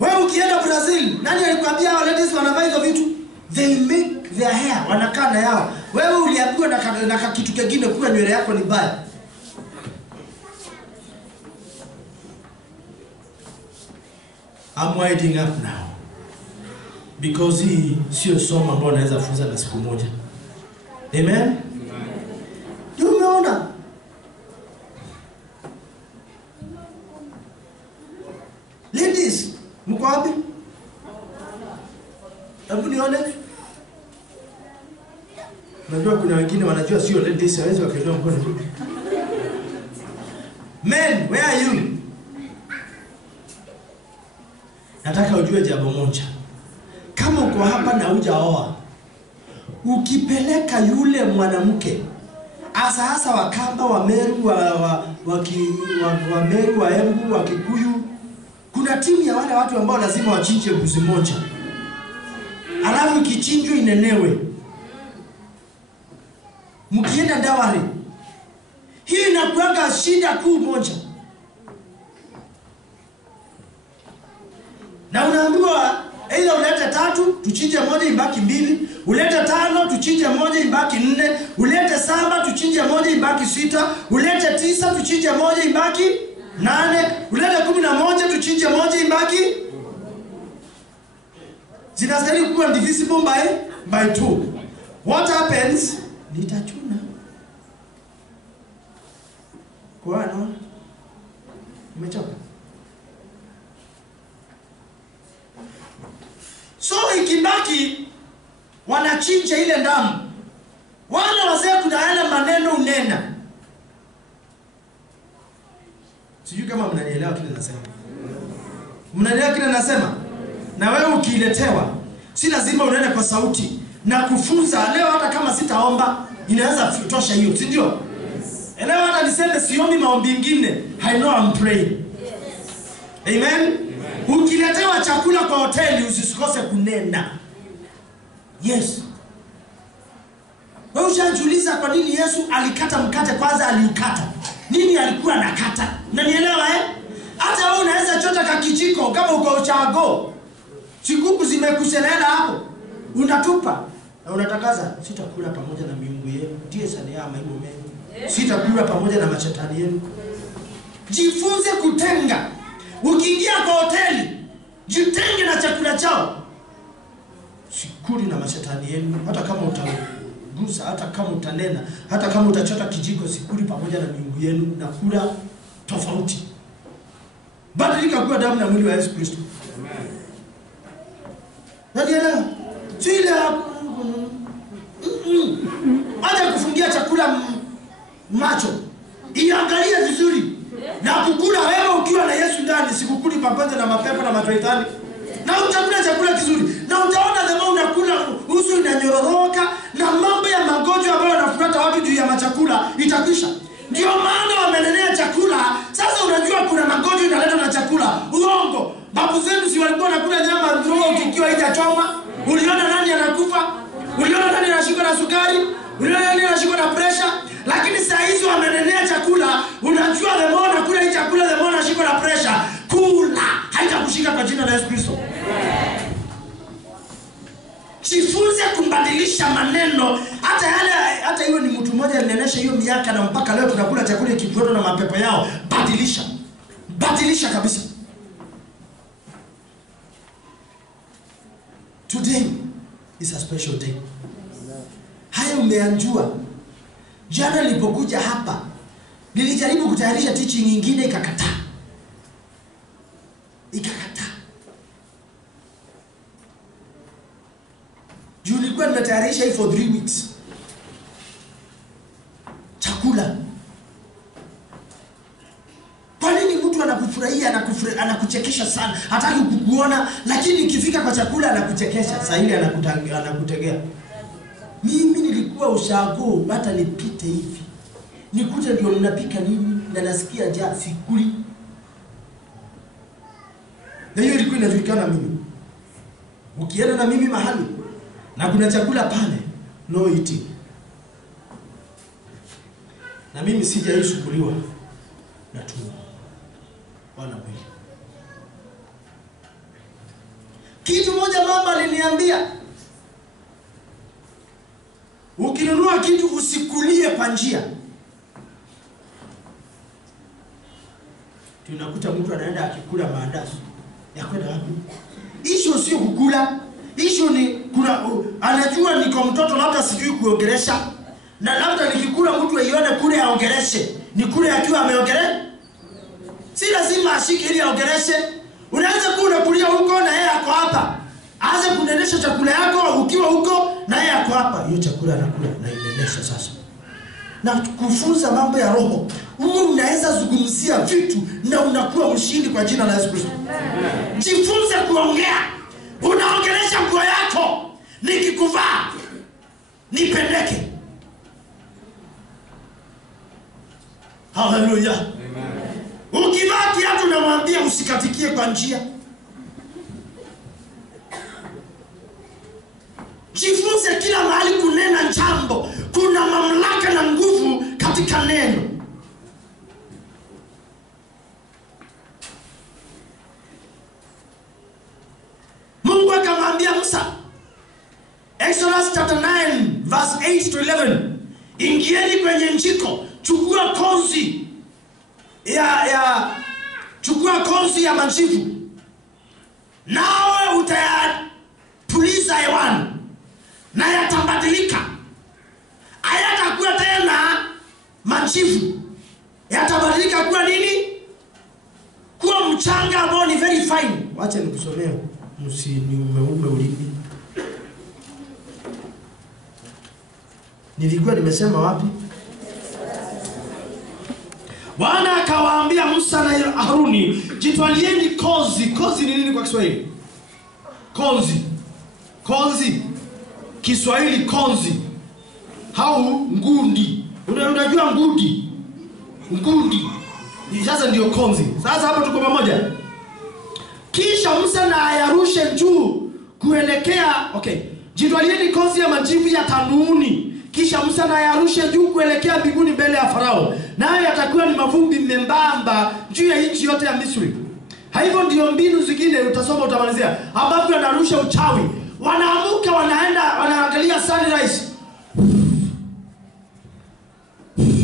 Wewe ukienda Brazil, nani alikwambia hao ladies wanavaa hizo vitu? They make their hair, wanakaa na yao. Wewe uliambiwa na kitu kingine kuwa nywele yako ni baya. I'm winding up now. Because hii sio somo ambalo naweza funza na siku moja. Amen? Umeona? Ladies, mko wapi? Hebu nione. Najua kuna wengine wanajua sio ladies, hawezi wakaelewa mkono. Men, where are you? Nataka ujue jambo moja. Kama uko hapa na hujaoa, ukipeleka yule mwanamke hasa Wakamba, wa Meru, wa Meru, wa Embu, wa Kikuyu, kuna timu ya wale watu ambao lazima wachinje mbuzi moja. Alafu kichinjwe inenewe. Mkienda dawari. Hii inakuanga shida kuu moja. Na unaambiwa aidha ulete 3 tuchinje moja ibaki 2, ulete 5 tuchinje moja ibaki 4, ulete 7 tuchinje moja ibaki 6, ulete 9 tuchinje moja ibaki 8, ulete 11 tuchinje moja ibaki. Zinastahili kuwa divisible by 2. What happens? Nitachuna. Kwa nini? Umechoka? So ikibaki wanachinja ile damu. Wale wazee kuna yale maneno unena. Sijui kama mnanielewa kile nasema. Mnanielewa kile nasema? Na wewe ukiletewa, si lazima unaenda kwa sauti na kufunza. Leo hata kama sitaomba, inaweza kutosha hiyo, si ndio? Leo hata niseme siombi maombi mengine, I know I'm praying. Amen. Ukiletewa chakula kwa hoteli usikose kunena. Yes. Wewe ushajiuliza kwa nini Yesu alikata mkate kwanza aliukata? Nini alikuwa anakata? Unanielewa Hata wewe unaweza chota kakijiko kama uko uchago. Sikuku zimekuselela hapo. Unatupa. Na unatakaza sitakula pamoja na miungu yenu. Ndiye sana ya maimu mengi. Sitakula pamoja na mashetani yenu. Jifunze kutenga. Ukiingia kwa hoteli, jitenge na chakula chao. Sikuli na mashetani yenu. Hata kama utagusa, hata kama utanena, hata kama utachota kijiko, sikuli pamoja na miungu yenu, na kula tofauti. Badilika kuwa damu na mwili wa Yesu Kristo. Amen. Nadielewa? Sile aje kufungia chakula macho. Iangalie vizuri. Na kukula wewe ukiwa na Yesu ndani, sikukuli pamoja na mapepo na mashetani. Na utakula chakula kizuri. Na utaona kama unakula uso inanyororoka na mambo ya magonjwa ambayo yanafuata watu juu ya machakula itakwisha. Ndio maana wamenenea chakula. Sasa unajua kuna magonjwa inaletwa na chakula. Uongo. Babu zenu si walikuwa wanakula nyama ndogo ukiwa haijachoma? Uliona nani anakufa? Uliona nani anashikwa na sukari? Uliona nani anashikwa na pressure? Lakini saa hizi wamenenea chakula. Unajua the more unakula hii chakula the more unashikwa na pressure. Kula haitakushika kwa jina la Yesu Kristo. Jifunze kumbadilisha maneno. Hata hiyo ni mtu mmoja alinenesha hiyo miaka na mpaka leo tunakula chakula kikifuatwa na mapepo yao. Badilisha. Badilisha kabisa. Today is a special day. Haya umeanjua. Jana nilipokuja hapa nilijaribu kutayarisha teaching nyingine ikakataa. Juu nilikuwa nimetayarisha hii for 3 weeks. Chakula. Kwa nini mtu anakufurahia, anakuchekesha sana, hataki kukuona, lakini ikifika kwa chakula anakuchekesha, saa ile anakutegea. Mimi nilikuwa ushago hata nipite hivi. Nikute ndio mnapika nini na nasikia njaa sikuli. Na hiyo ilikuwa inajulikana mimi. Ukienda na mimi mahali na kuna chakula pale, no eating. Na mimi sijaishukuliwa na tumbo wala mwili. Kitu moja mama aliniambia, ukinunua kitu usikulie kwa njia. Tunakuta mtu anaenda akikula maandazi. Ya kwenda wapi? Issue sio kukula. Issue ni kuna anajua niko mtoto labda sijui kuongelesha. Na labda nikikula mtu aione kule aongeleshe. Ni kule akiwa ameongelea. Si lazima ashike ili aongeleshe. Unaweza kuwa kulia huko na yeye ako hapa. Aanze kunenesha chakula yako ukiwa huko na yeye ako hapa. Hiyo chakula anakula na inenesha sasa. Na kufunza mambo ya roho. Unaweza zungumzia vitu na unakuwa mshindi kwa jina la Yesu Kristo. Jifunze kuongea. Unaongelesha nguo yako. Nikikuvaa nipendeke. Hallelujah. Amen. Ukivaa kiatu namwambia usikatikie kwa njia. Jifunze kila mahali kunena jambo. Kuna mamlaka na nguvu katika neno. Mungu akamwambia Musa, Exodus chapter 9 verse 8 to 11, ingieni kwenye njiko, chukua konzi ya majivu, nawe utayapuliza hewani na yatabadilika. Hayatakuwa tena majivu, yatabadilika kuwa nini? Kuwa mchanga ambao ni very fine. Wacha nikusomee, umeume ulimi. Nilikuwa nimesema wapi? Bwana akawaambia Musa na Haruni, jitwalieni kozi. Kozi ni nini kwa Kiswahili? Konzi. Konzi. Kiswahili konzi. Au ngundi. Unajua ngundi? Ngundi. Sasa ndio konzi. Sasa hapo tuko pamoja. Kisha Musa na ayarushe juu kuelekea, jitwalieni kozi ya majivu ya tanuni. Kisha Musa na ayarushe juu kuelekea mbinguni mbele ya Farao, nayo yatakuwa ni mavumbi membamba juu ya nchi yote ya Misri. Hivyo ndio mbinu zingine utasoma utamalizia, ambapo anarusha uchawi. Wanaamuka, wanaenda, wanaangalia sunrise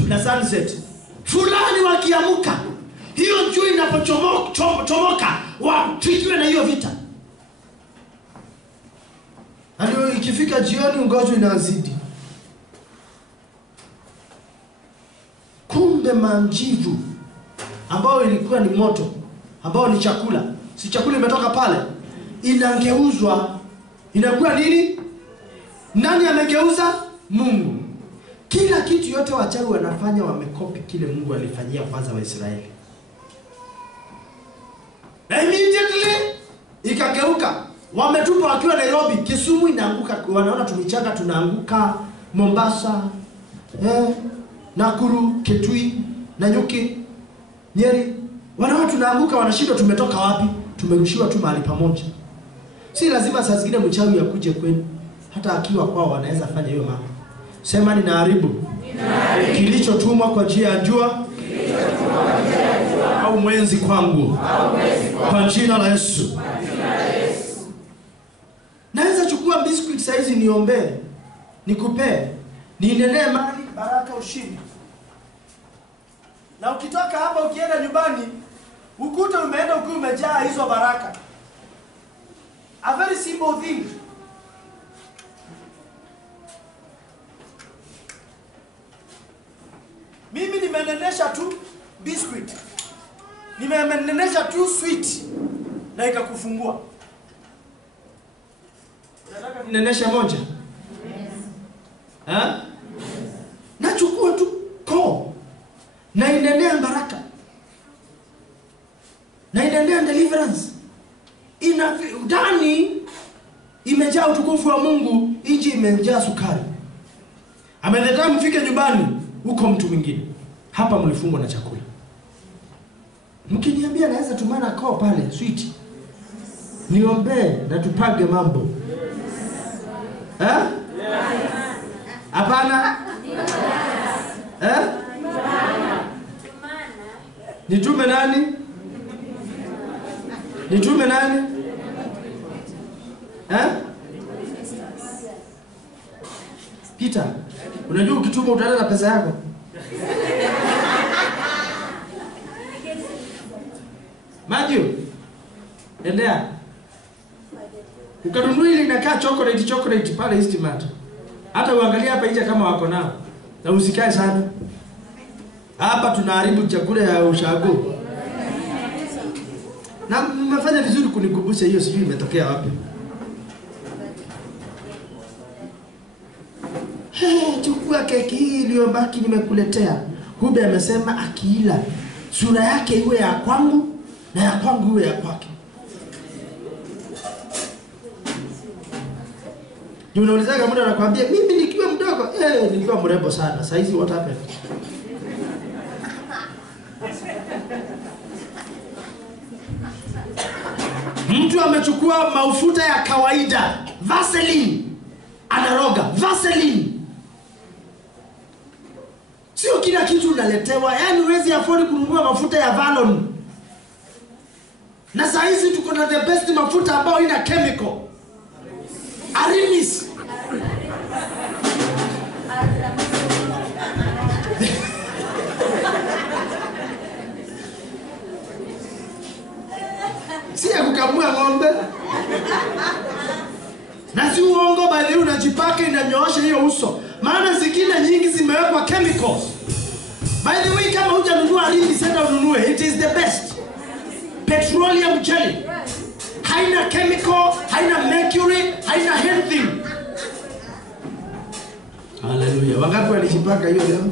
na sunset. Fulani wakiamuka, hiyo jua inapochomoka, wapigiwe na hiyo vita. Hadi ikifika jioni ugonjwa inazidi. Kumbe manjivu ambao ilikuwa ni moto, ambao ni chakula, si chakula imetoka pale, inageuzwa inakuwa nini? Nani amegeuza? Mungu. Kila kitu yote wachawi wanafanya wamekopi kile Mungu alifanyia kwanza Waisraeli. Na immediately ikageuka. Wametupa wakiwa Nairobi, Kisumu inaanguka, wanaona tumichanga tunaanguka, Mombasa, Nakuru, Kitui, Nanyuki, Nyeri. Wanaona tunaanguka, wanashindwa tumetoka wapi? Tumerushiwa tu mahali pamoja. Si lazima saa zingine mchawi akuje kwenu. Hata akiwa kwao wanaweza fanya hiyo mambo. Sema ninaharibu kilichotumwa kwa njia ya jua au mwenzi kwangu, kwa jina la Yesu. Naweza chukua biscuit saizi niombe, nikupe, niendelee mali, baraka, ushindi. Na ukitoka hapa ukienda nyumbani, ukuta umeenda ukiwa umejaa hizo baraka. A very simple thing. Mimi nimenenesha tu biscuit, nimenenesha tu sweet, na ikakufungua. Nataka ninenesha moja. Yes. Nachukua tu ko na inenea baraka, na inenea deliverance. Ndani imejaa utukufu wa Mungu, nje imejaa sukari. Ameleta mfike nyumbani, huko mtu mwingine. Hapa mlifungwa na chakula. Mkiniambia naweza tumana kwa pale sweet, niombe na tupange mambo. Hapana? Nitume nani? Nitume nani? Peter, unajua ukituma utaleta pesa yako? Matthew, endea. Ukanunua ile inakaa chocolate pale Eastmart. Hata uangalia hapa nje kama wako nao. Na usikae sana. Hapa tunaharibu chakula ya ushago. Na mmefanya vizuri kunikumbusha hiyo, sijui imetokea wapi. Chukua keki hii iliyobaki nimekuletea. Hube amesema akiila sura yake iwe ya kwangu na ya kwangu iwe ya kwake. Unauliza kama mtu anakuambia mimi nikiwa mdogo, nilikuwa mrembo sana. Sasa hizi what happened? Mtu amechukua mafuta ya kawaida, Vaseline, anaroga Vaseline. Sio kila kitu unaletewa, yani huwezi afford kununua mafuta ya Valon. Na sasa hizi tuko na the best mafuta ambayo ina chemical. Arimis. Si ya kukamua ng'ombe. Na si uongo, bali unajipaka inanyoosha hiyo uso. Maana zingine nyingi zimewekwa chemicals. By the way, kama hujanunua Arimis, sasa ununue. It is the best. Petroleum jelly. Haina chemical, haina mercury, haina anything. Hallelujah. Wangapi walijipaka hiyo leo?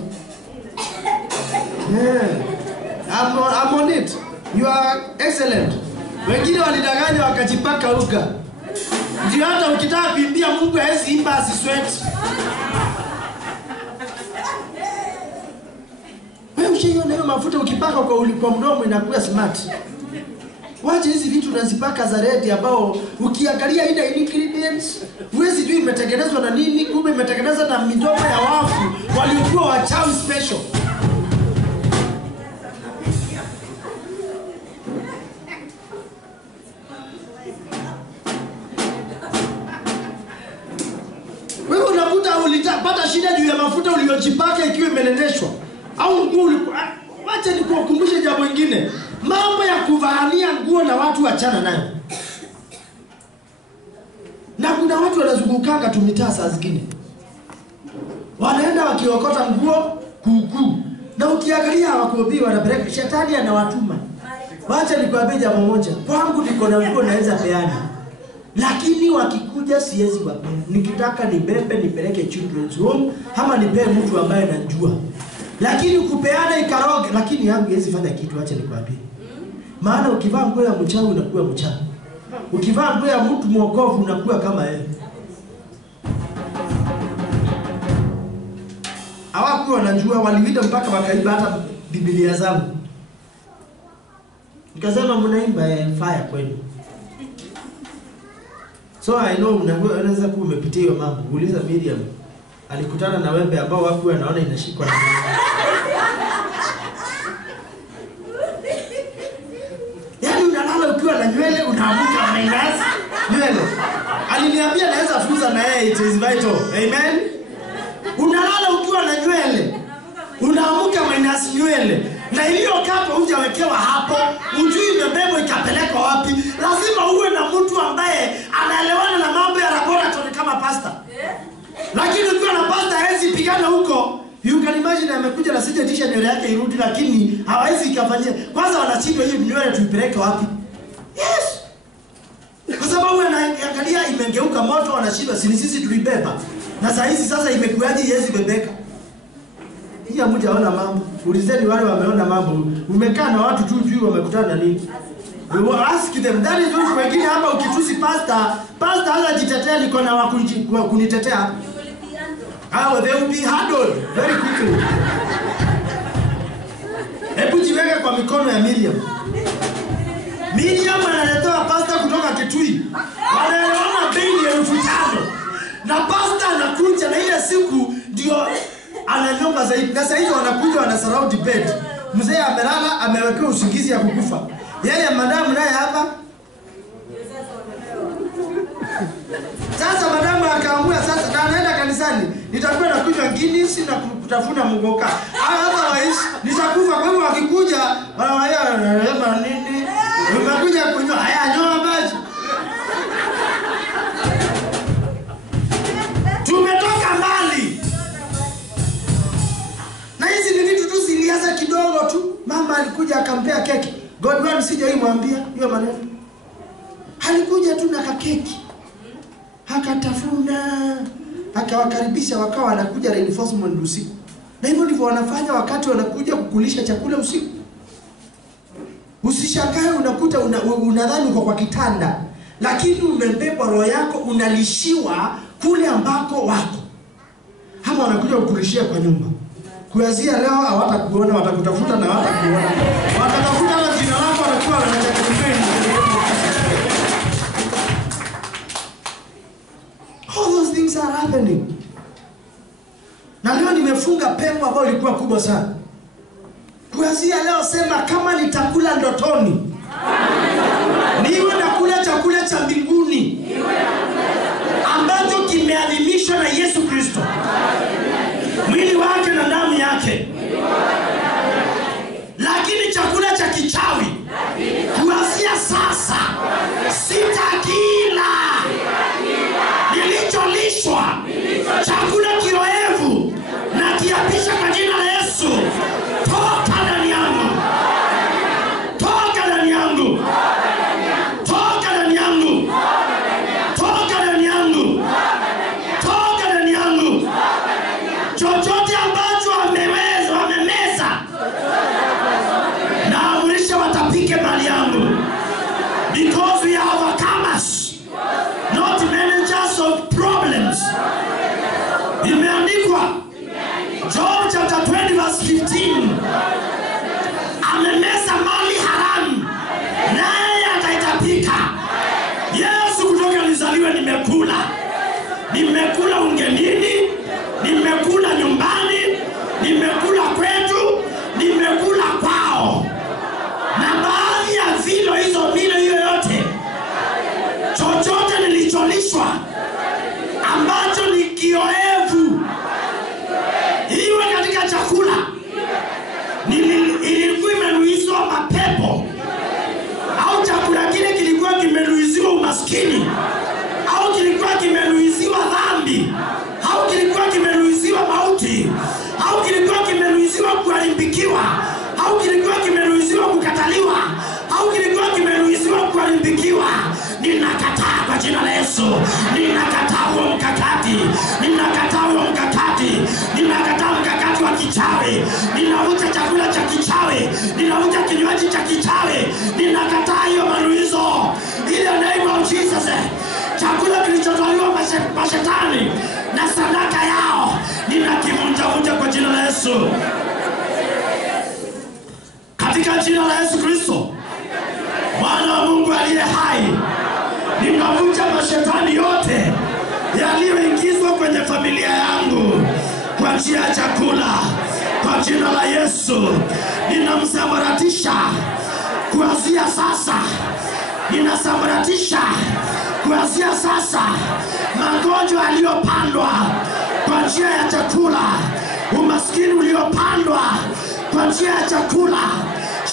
I'm on it. You are excellent. Wengine walidanganya wakajipaka uga. Ndio hata ukitaka kuimbia Mungu hawezi imba asisweat. Wewe ushiyo leo mafuta ukipaka kwa mdomo inakuwa smart. Wacha hizi vitu unazipaka za red ambao ukiangalia ina ingredients huwezi jua imetengenezwa na nini, kumbe imetengenezwa na midomo ya wafu waliokuwa wachawi special. Wewe unakuta ulipata shida juu ya mafuta uliyojipaka ikiwa imeleleshwa au nguo. Wacha nikukumbushe jambo lingine. Mambo ya kuvaania nguo na watu achana nayo. Na kuna watu wanazungukanga tumitaa saa zingine. Wanaenda wakiokota nguo kuku. Na ukiangalia hawakuobii wanapeleka, shetani anawatuma. Wacha nikwambie jambo moja. Kwangu niko na nguo naweza peana. Lakini wakikuja siwezi wapea. Nikitaka nibebe nipeleke children's home ama nipe mtu ambaye najua. Lakini kupeana ikaroge, lakini yangu haiwezi fanya kitu. Acha nikwambie. Maana ukivaa nguo ya mchawi unakuwa mchawi. Ukivaa nguo ya mtu mwokovu unakuwa kama yeye. Hawakuwa wanajua, waliwida mpaka wakaiba hata Biblia zangu. Nikasema mnaimba fire kwenu. So I know unaweza kuwa umepitia hiyo mambo. Uliza Miriam. Alikutana na wembe ambao hakuwa anaona inashikwa na Mungu. Yaani unalala ukiwa na nywele unaamuka minus nywele. Aliniambia naweza fuza na yeye, it is vital. Amen. Unalala ukiwa na nywele unaamuka minus nywele. Na hiyo kapo hujawekewa hapo, ujui imebebwa ikapelekwa wapi. Lazima uwe na mtu ambaye anaelewana na mambo ya laboratory kama pastor. Lakini ukiwa na pastor hawezi pigana huko. You can imagine amekuja na sije tisha nywele yake irudi, lakini hawezi ikafanyia. Kwanza wanachimba hiyo nywele tuipeleke wapi? Yes. Kwa sababu anaangalia imengeuka moto, wanashiba sisi tulibeba. Na saa hizi sasa imekuaje iwezi bebeka? Hii hamjaona mambo. Ulizeni wale wameona mambo. Umekaa na watu tu juu wamekutana na nini? We will ask them. That is why wengine hapa ukitusi pastor hajitetea, niko na kunitetea. They will be handled very quickly. Hebu jiweke kwa mikono ya Miriam. Miriam analetewa pastor kutoka Kitui. Wanaelewana bei ya 5,000. Na pastor anakuja na ile siku ndio ananyomba zaidi. Na sasa hizo wanakuja wana surround bed. Mzee amelala, amewekewa usingizi ya kukufa. Yeye madamu naye hapa. Sasa madamu akaamua sasa na anaenda kanisani. Nitakuwa nakunywa Guinness na kutafuna mgoka. Hata waishi nitakufa. Kwa hiyo wakikuja wanasema nini? Umekuja kunywa haya nyoa maji. Tumetoka mbali. Na hizi ni vitu tu zilianza kidogo tu. Mama alikuja akampea keki. Godwin sijaimwambia hiyo maneno. Alikuja tu na keki. Akatafuna, akawakaribisha, wakawa wanakuja reinforcement usiku. Na hivyo ndivyo wanafanya wakati wanakuja kukulisha chakula usiku. Usishangae unakuta unadhani uko kwa kitanda, lakini umebeba roho yako unalishiwa kule ambako wako. Hama wanakuja kukulishia kwa nyumba. Kuanzia leo hawatakuona, watakutafuta na hawatakuona. Watatafuta na jina lako wanakuwa wanataka kupenda. All those things are happening. Na leo nimefunga pengo ambayo ilikuwa kubwa sana. Kuanzia leo sema kama nitakula ndotoni. Niwe nakula chakula cha mbinguni. Ambacho kimeadhimishwa na Yesu Kristo. Mwili wake na damu yake. Lakini chakula cha kichawi kuanzia sasa sitakila. Nilicholishwa chakula kioevu na kiapisha kwa jina la Yesu. Toka ndani yangu. Toka ndani yangu. Toka ndani yangu. Toka ndani yangu. Toka ndani yangu. Chochote ambacho wamemeza na amurisha watapike mali yangu. Because we are overcomers, not managers of problems. Imeandikwa Job chapter 20 verse 15. Amemeza mali haramu, naye ninakataa kwa jina la Yesu. Ninakataa huo mkakati. Ninakataa huo mkakati. Ninakataa mkakati wa kichawi. Ninavuta chakula cha kichawi. Ninavuta kinywaji cha kichawi. Ninakataa hiyo manuizo. Ile name of Jesus. Chakula kilichotwaliwa mashetani na sadaka yao, ninakivunja kwa jina la Yesu. Katika jina la Yesu Kristo, Mwana wa Mungu aliye hai, ninavunja mashetani yote yaliyoingizwa kwenye familia yangu kwa njia ya chakula. Kwa jina la Yesu, ninamsambaratisha kuanzia sasa. Ninasambaratisha kuanzia sasa magonjwa yaliyopandwa kwa njia ya chakula, umaskini uliopandwa kwa njia ya chakula,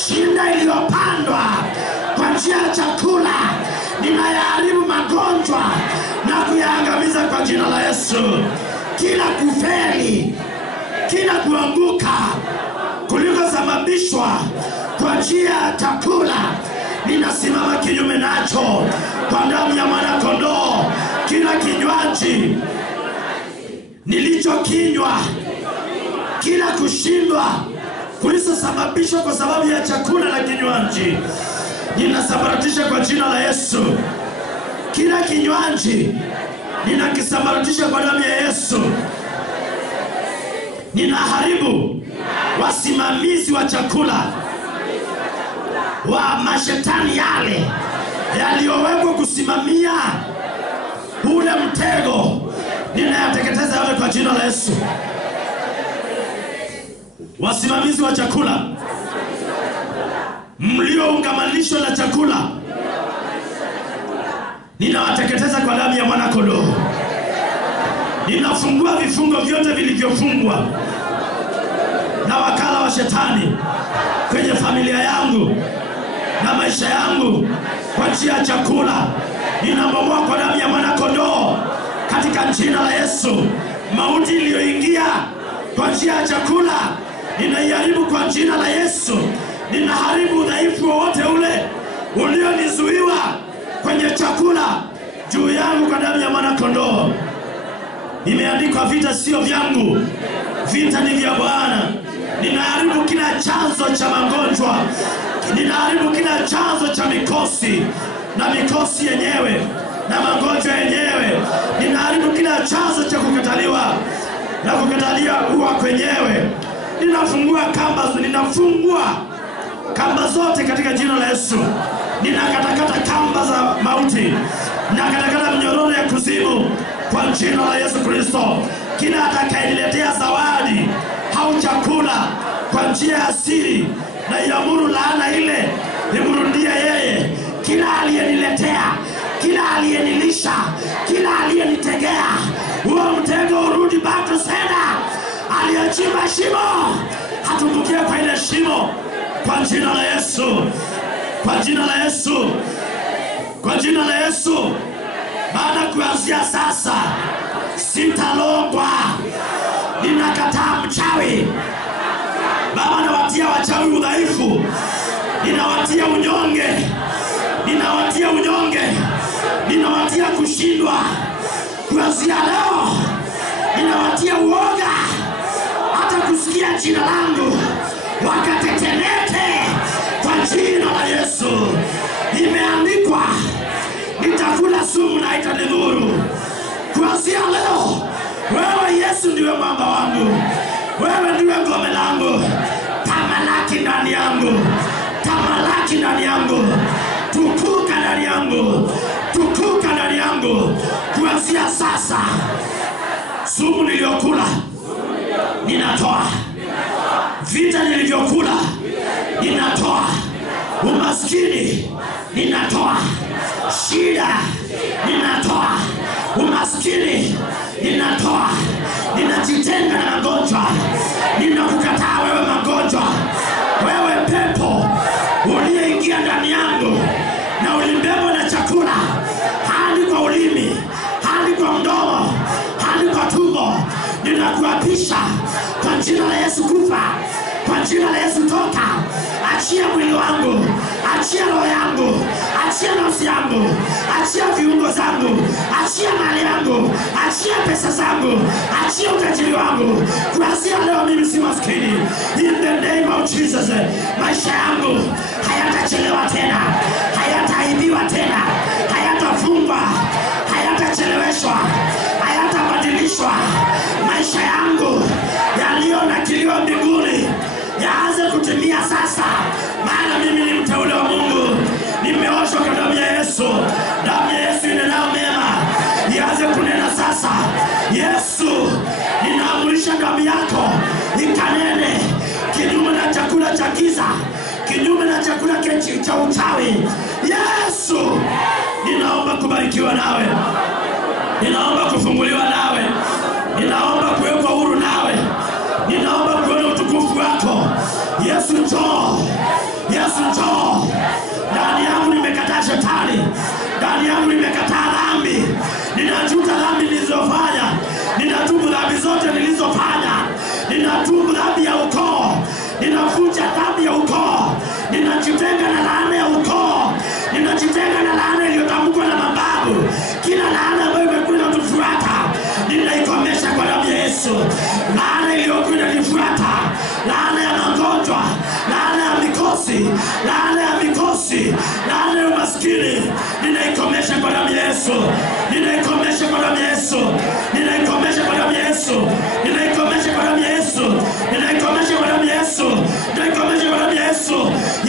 shida iliyopandwa kwa njia ya chakula. Ninayaharibu magonjwa na kuyaangamiza kwa jina la Yesu. Kila kufeli, kila kuanguka kulikosababishwa kwa njia ya chakula, ninasimama kinyume nacho kwa damu ya mwana kondoo. Kila kinywaji nilichokinywa, kila kushindwa kulisababishwa kwa sababu ya chakula na kinywaji, ninasambaratisha kwa jina la Yesu. Kila kinywaji ninakisambaratisha kwa damu ya Yesu. Ninaharibu wasimamizi wa chakula wa mashetani yale yaliyowekwa kusimamia ule mtego. Ninayateketeza yote kwa jina la Yesu. Wasimamizi wa chakula mlioungamanishwa na chakula, ninawateketeza kwa damu ya mwana kondoo. Ninafungua vifungo vyote vilivyofungwa na wakala wa shetani kwenye familia yangu na maisha yangu kwa njia ya chakula. Ninabomoa kwa damu ya mwana kondoo katika jina la Yesu. Mauti iliyoingia kwa njia ya chakula, ninaiharibu kwa jina la Yesu. Ninaharibu udhaifu wowote ule ulionizuiwa kwenye chakula juu yangu kwa damu ya mwana kondoo. Imeandikwa, vita sio vyangu, vita ni vya Bwana. Ninaharibu kila chanzo cha magonjwa. Ninaharibu kila chanzo cha mikosi na mikosi yenyewe na magonjwa yenyewe. Ninaharibu kila chanzo cha kukataliwa na kukatalia kuwa kwenyewe. Ninafungua kamba zote katika jina la Yesu. Ninakatakata kamba za mauti, ninakatakata minyororo ya kuzimu kwa jina la Yesu Kristo. Kila atakayeniletea zawadi au chakula kwa njia ya siri, na iamuru laana ile imrudie yeye. Kila aliyeniletea, kila aliyenilisha, kila aliyenitegea, huo mtego urudi back to sender. Aliyechimba shimo hatumbukia kwa ile shimo kwa jina la Yesu. Kwa jina la Yesu. Kwa jina la Yesu. Baada kuanzia sasa sitalogwa. Ninakataa mchawi. Baba, nawatia wachawi udhaifu. Ninawatia unyonge. Ninawatia unyonge. Ninawatia kushindwa. Kuanzia leo ninawatia uoga, hata kusikia jina langu wakatetemeke kwa jina la Yesu. Imeandikwa, nitakula sumu na itanidhuru. Kuanzia leo, wewe Yesu ndiwe mwamba wangu, wewe ndiwe ngome langu. Tamalaki ndani yangu, tamalaki ndani yangu, tukuka ndani yangu, tukuka ndani yangu. Kuanzia sasa, sumu niliyokula ninatoa, vita nilivyokula ninatoa, umaskini ninatoa, shida ninatoa, umaskini ninatoa. Ninajitenga na magonjwa. Ninakukataa wewe magonjwa, wewe pepo uliyeingia ndani yangu na ulimbebwa na chakula hadi kwa ulimi, hadi kwa mdomo, hadi kwa tumbo. Ninakuapisha kwa jina la Yesu, kufa kwa jina la Yesu, toka. Achia mwili wangu, achia roho yangu, achia nafsi yangu, achia viungo zangu, achia mali yangu, achia pesa zangu, achia utajiri wangu. Kuanzia leo mimi si maskini. In the name of Jesus. Maisha yangu hayatachelewa tena, hayataibiwa tena, hayatafungwa, hayatacheleweshwa, hayatabadilishwa. Maisha yangu yaliyonakiliwa mbinguni yaanze kutimia sasa, maana mimi ni mteule wa Mungu. Nimeoshwa kwa damu ya Yesu. Damu ya Yesu inanena mema. Ianze kunena sasa. Yesu, ninaamrisha damu yako ikanene kinyume na chakula cha giza, kinyume na chakula cha uchawi. Yesu, ninaomba kubarikiwa nawe, ninaomba kufunguliwa nawe, ninaomba kuwekwa huru nawe, ninaomba kuona utukufu wako. Yesu njoo, Yesu njoo. Ndani yangu nimekataa shetani, ndani yangu nimekataa dhambi. Ninajuta dhambi nilizofanya, ninatubu dhambi zote nilizofanya. Ninatubu dhambi ya ukoo, ninafuta dhambi ya ukoo, ninajitenga na laana ya ukoo, ninajitenga na laana iliyotamkwa na mababu. Kila laana ambayo imekuwa inatufuata ninaikomesha kwa damu ya Yesu. Laana iliyokuwa inatufuata, laana ya magonjwa, laana ya mikosi, laana ya mikosi, laana ya umaskini, ninaikomesha kwa damu ya Yesu. Ninaikomesha kwa damu ya Yesu. Ninaikomesha kwa damu ya Yesu. Ninaikomesha kwa damu ya Yesu. Ninaikomesha kwa damu ya Yesu. Ninaikomesha kwa damu ya Yesu.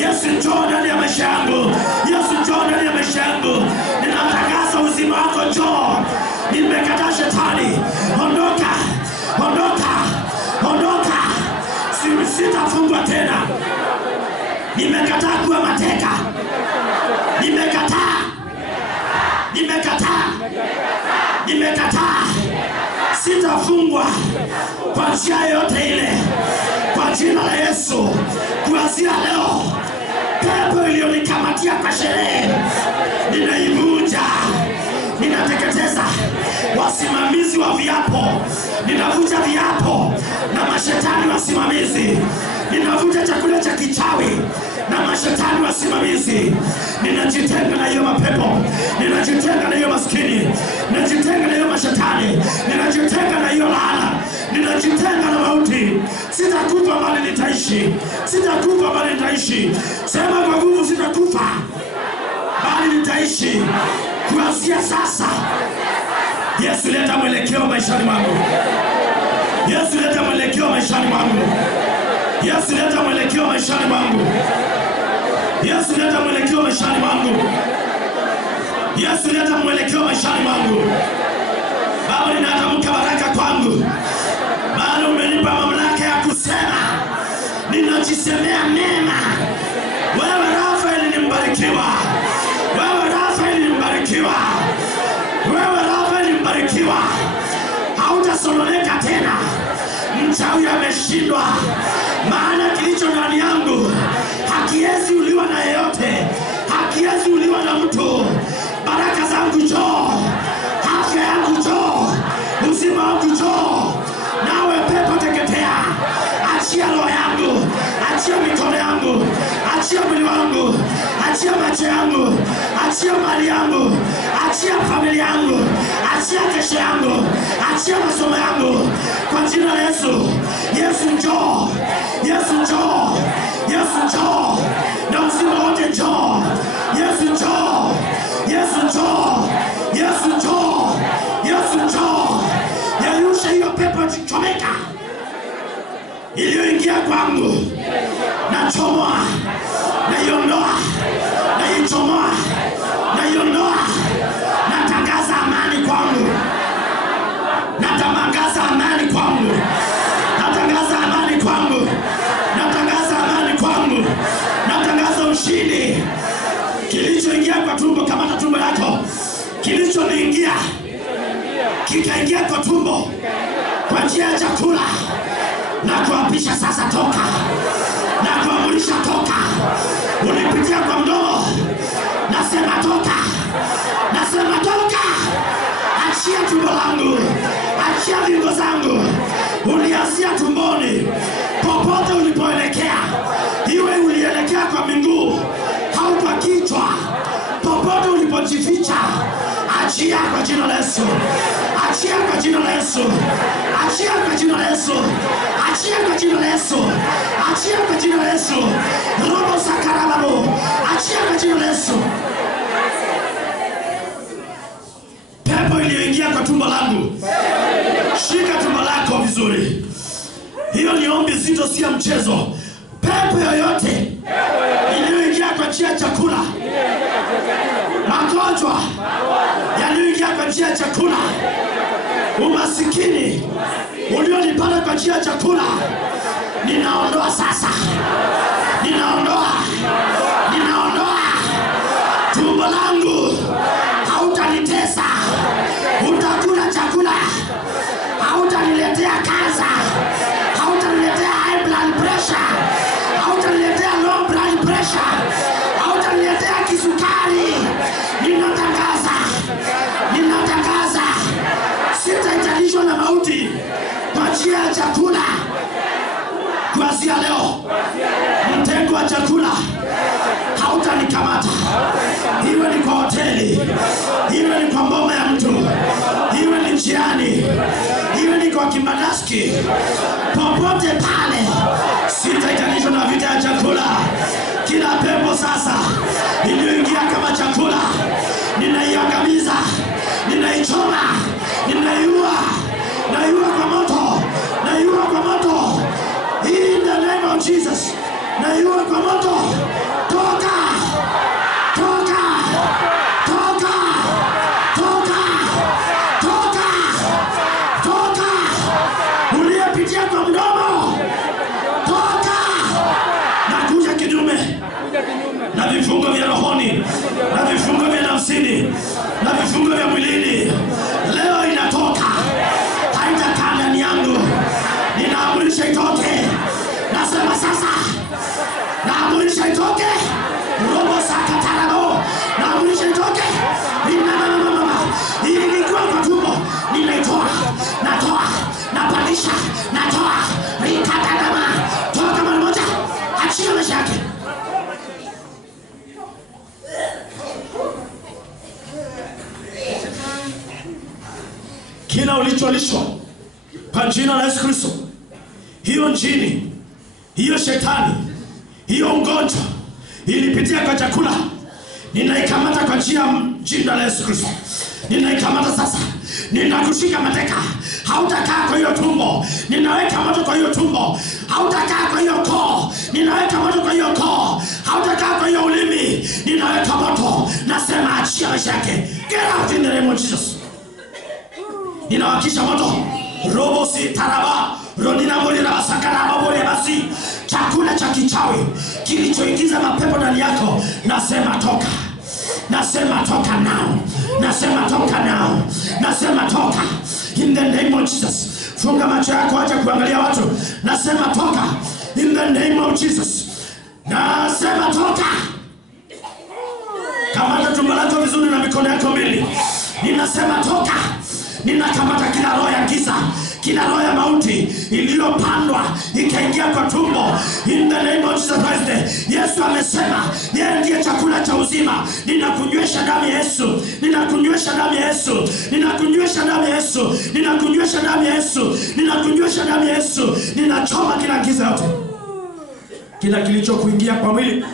Yesu njoo ndani ya maisha yangu. Yesu njoo ndani ya maisha yangu. Ninatangaza uzima wako, njoo. Nimekataa shetani. Ondoka. Ondoka. Ondoka. Sitafungwa tena. Nimekataa kuwa mateka. Nimekataa. Nimekataa. Nimekataa. Sitafungwa kwa njia yote ile. Kwa jina la Yesu. Kuanzia leo, pepo iliyonikamatia kwa sherehe ninaivunja. Ninateketeza wasimamizi wa viapo. Ninavunja viapo na mashetani wasimamizi. Ninavunja chakula cha kichawi na mashetani wasimamizi. Ninajitenga na hiyo mapepo, ninajitenga na hiyo maskini, ninajitenga na hiyo mashetani, ninajitenga na hiyo laana, ninajitenga na mauti. Sitakufa bali nitaishi. Sitakufa bali nitaishi. Sema kwa nguvu, sitakufa bali nitaishi. Kuanzia sasa, Yesu leta mwelekeo maishani mwangu. Yesu leta mwelekeo maishani mwangu. Yesu leta mwelekeo maishani mwangu. Yesu leta mwelekeo maishani mwangu. Yesu leta mwelekeo maishani mwangu. Baba, ninatamka baraka kwangu, maana umenipa mamlaka ya kusema. Ninajisemea mema. Wewe Rafaeli ni mbarikiwa. Wewe Rafaeli ni mbarikiwa. Wewe Rafaeli ni mbarikiwa. Hautasononeka tena. Mchawi ameshindwa, maana kilicho ndani yangu hakiwezi uliwa na yeyote, hakiwezi uliwa na mtu. Baraka zangu njoo, afya yangu njoo, uzima wangu njoo. Nawe pepo teketea, achia roho yangu, achia mikono yangu, achia mwili wangu, achia macho yangu, achia mali yangu, achia familia yangu, achia kesho yangu, achia masomo yangu kwa jina la Yesu. Yesu njoo, Yesu njoo, Yesu njoo, na uzima wote njoo. Yesu njoo, Yesu njoo, Yesu njoo, Yesu njoo. Yarusha hiyo pepo chomeka iliyoingia kwangu, na chomoa, na iondoa, na ichomoa, na iondoa. Natangaza amani kwangu. Natangaza amani kwangu. Natangaza amani kwangu. Natangaza amani kwangu. Natangaza ushindi. Kilichoingia kwa tumbo, kamata tumbo yako. Kilichoniingia kikaingia kwa tumbo kwa njia ya chakula, na kuapisha sasa, toka. Na kuamurisha toka. Ulipitia kwa mdomo, nasema toka. Nasema toka. Achia tumbo langu, achia viungo zangu. Ulianzia tumboni, popote ulipoelekea, iwe ulielekea kwa miguu au kwa kichwa, popote Popote ulipojificha, achia kwa jina la Yesu. Achia kwa jina la Yesu. Achia kwa jina la Yesu. Achia kwa jina la Yesu. Achia kwa jina la Yesu. Robo sakarabo. Achia kwa jina la Yesu. Pepo iliyoingia kwa tumbo langu, shika tumbo lako vizuri. Hiyo ni ombi zito, si mchezo. Pepo yoyote iliyoingia kwa njia ya chakula, magonjwa yaliyoingia kwa njia ya chakula, umasikini ulionipata kwa njia ya chakula, ninaondoa sasa. Ninaondoa. Tumbo langu hautanitesa. Utakula chakula, hautaniletea kansa, hautaniletea high blood pressure, hautaniletea low blood pressure, hautaniletea kisukari. Ninatangaza sitahitajishwa na mauti kwa njia ya chakula. Kuanzia leo, mtego wa chakula hautanikamata. Iwe ni kwa hoteli, iwe ni kwa mboma ya mtu, iwe ni njiani, iwe ni kwa kimandaski, popote pale sitahitajishwa na vita ya chakula. Kila pepo sasa iliyoingia kama chakula, ninaiangamiza, ninaichoma, ninaiua kwa moto, naiua kwa moto. In the name of Jesus, naiua kwa moto. Toka. Uliyepitia kwa mdomo, toka. Nakuja kinyume na vifungo vya rohoni, na vifungo vya nafsini, na vifungo vya mwilini. Leo inatoka, haitakaa ndani yangu. Ninaamrisha itoke. Nasema sasa, naamrisha itoke. Robo sakatarabo. Naamrisha itoke. Ilikuwa kwa tumbo, ninaitoa. Natoa, napandisha, natoa. Rikatadama. Toka mara moja. Achia maisha yake. Kila ulicholishwa kwa jina la Yesu Kristo, hiyo njini, hiyo shetani, hiyo ugonjwa ilipitia kwa chakula, ninaikamata kwa jina la Yesu Kristo. Ninaikamata sasa. Ninakushika mateka. Hautakaa kwa hiyo tumbo. Ninaweka moto kwa hiyo tumbo. Hautakaa kwa hiyo koo. Ninaweka moto kwa hiyo koo. Hautakaa kwa hiyo ulimi. Ninaweka moto. Nasema achia maisha yake. Get out in the name of Jesus. Ninawakisha moto. Robo si taraba. Rodina mori na masakara mabori basi. Chakula cha kichawi kilichoingiza mapepo ndani yako, nasema toka. Nasema toka now. Nasema toka now. Nasema toka. In the name of Jesus. Funga macho yako, acha kuangalia watu. Nasema toka. In the name of Jesus. Nasema toka. Kamata tumbo lako vizuri na mikono yako mbili. Ninasema toka. Ninakamata kila roho ya giza, kila roho ya mauti iliyopandwa ikaingia kwa tumbo. In the name of Jesus Christ. Yesu amesema yeye ndiye chakula cha uzima. Ninakunywesha damu ya Yesu. Ninakunywesha damu ya Yesu. Ninakunywesha damu ya Yesu. Ninakunywesha damu ya Yesu. Ninakunywesha damu ya Yesu. Ninachoma kila giza yote, kila kilichokuingia kwa mwili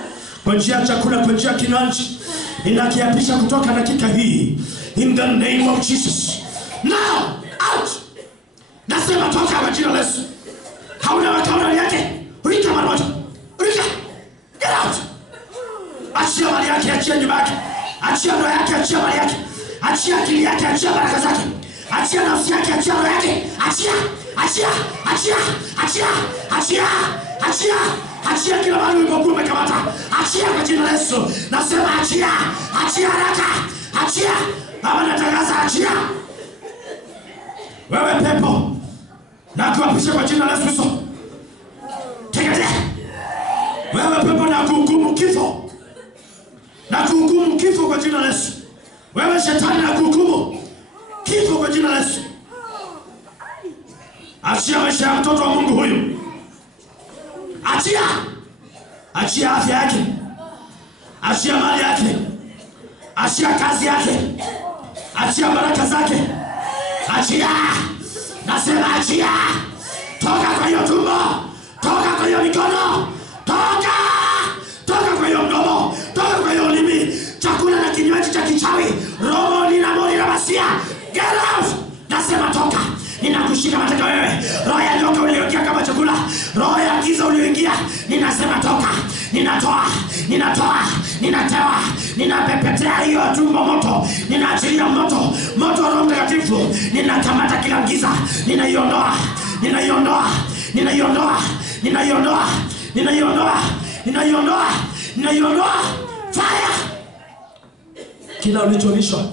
kwa njia ya chakula, kwa njia ya kinywaji, ninakiapisha kutoka dakika hii. In the name of Jesus. Now, out. Nasema toka kwa jina la Yesu. Hauna wakala yake. Rika mara moja. Rika. Get out. Achia mali yake, achia nyumba yake. Achia ndoa yake, achia mali yake. Achia akili yake, achia baraka zake. Achia nafsi yake, achia roho yake. Achia. Achia kila mahali ulipokuwa umekamata. Achia kwa jina la Yesu. Nasema achia. Achia haraka. Achia. Baba natangaza achia. Wewe pepo, na kuapisha kwa jina la Yesu Kristo. Tekete. Wewe pepo, na kuhukumu kifo. Na kuhukumu kifo kwa jina la Yesu. Wewe shetani, na kuhukumu kifo kwa jina la Yesu. Achia maisha ya mtoto wa Mungu huyu. Achia afya yake. Achia mali yake. Achia kazi yake. Achia baraka zake. Achia. Nasema achia. Toka kwa hiyo tumbo. Toka kwa hiyo mikono. Toka. Toka kwa hiyo mdomo. Toka kwa hiyo ulimi. Chakula na kinywaji cha kichawi. Roho ninamoni na masia. Get out. Nasema toka. Ninakushika mateka wewe. Roho ya nyoka ulioingia kama chakula. Roho ya giza ulioingia. Ninasema toka. Ninatoa. Ninatoa. Ninatoa. Ninapepetea hiyo tumbo moto. Ninaachilia moto. Moto wa Roho Mtakatifu. Ninakamata kila giza. Ninaiondoa. Ninaiondoa. Ninaiondoa. Ninaiondoa. Ninaiondoa. Ninaiondoa. Ninaiondoa. Fire. Kila ulicholishwa,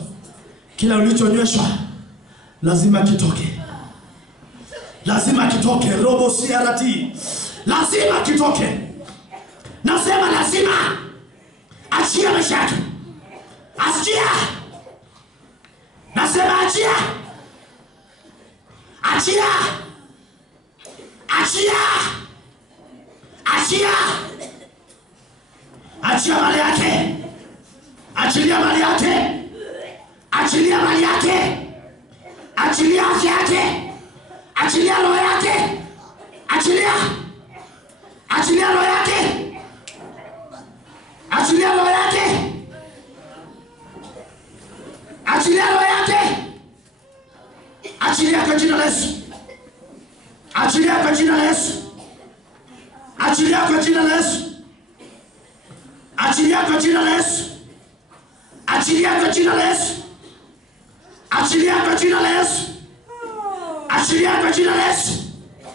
kila ulichonyweshwa lazima kitoke. Lazima kitoke. Robo CRT. Lazima kitoke. Nasema lazima. Achia maisha yake. Achia. Nasema achia. Achia. Achia. Achia. Achia mali yake. Achilia mali yake. Achilia mali yake. Achilia afya yake. Achilia roho yake. Achilia. Achilia roho yake. Achilia roho yake. Achilia roho yake. Achilia kwa jina la Yesu. Achilia kwa jina la Yesu. Achilia kwa jina la Yesu. Achilia kwa jina la Yesu. Achilia kwa jina la Yesu. Achilia kwa jina la Yesu. Achilia kwa jina la Yesu.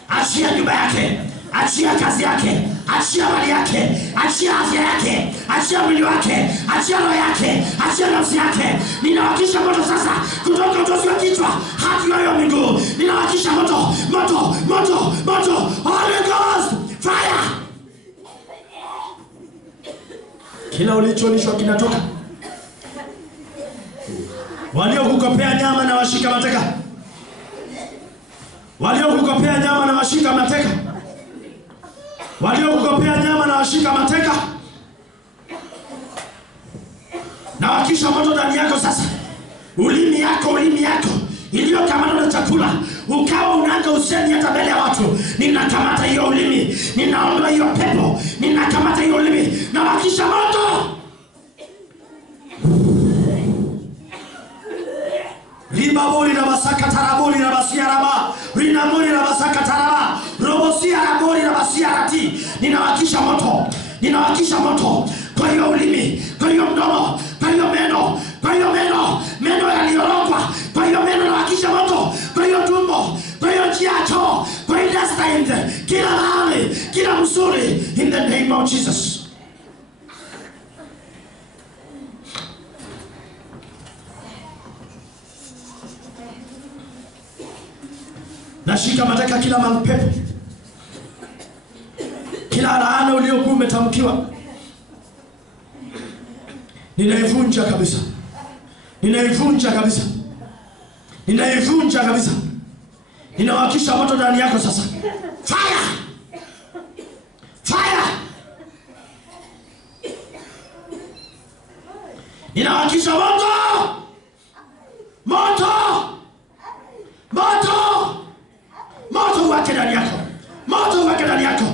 Achia nyumba yake. Achia kazi yake. Achia mali yake. Achia afya yake. Achia mwili wake. Achia roho yake. Achia nafsi yake. Ninawakisha moto sasa kutoka utosi wa kichwa hadi ya miguu. Ninawakisha moto. Moto. Moto. Moto. Holy Ghost. Fire. Kila ulicholishwa kinatoka. Waliokukopea nyama na washika mateka. Waliokukopea nyama na washika mateka. Waliokukopea nyama na washika mateka. Na wakisha moto ndani yako sasa. Ulimi yako iliyokamatwa na chakula, ukawa unaanga useni hata mbele ya watu. Ninakamata hiyo ulimi. Ninaondoa hiyo pepo. Ninakamata hiyo ulimi. Na wakisha moto. Ribaboli na basaka taraboli na basiaraba. Rinamoli na basaka taraba. Robosia raboli na basiarati. Ninawakisha moto. Ninawakisha moto. Kwa hiyo ulimi, kwa hiyo mdomo, kwa hiyo meno, kwa hiyo meno, meno yaliyorogwa, kwa hiyo meno nawakisha moto, kwa hiyo tumbo, kwa hiyo njia ya choo, kwa hiyo intestine, kila mahali, kila msuri, in the name of Jesus. Nashika mateka kila mapepo, kila laana uliokuwa umetamkiwa. Ninaivunja kabisa. Ninaivunja kabisa. Ninaivunja kabisa. Ninawakisha moto ndani yako sasa. Fire! Fire! Ninawakisha moto! Moto! Moto! Moto wake ndani yako. Moto wake ndani yako.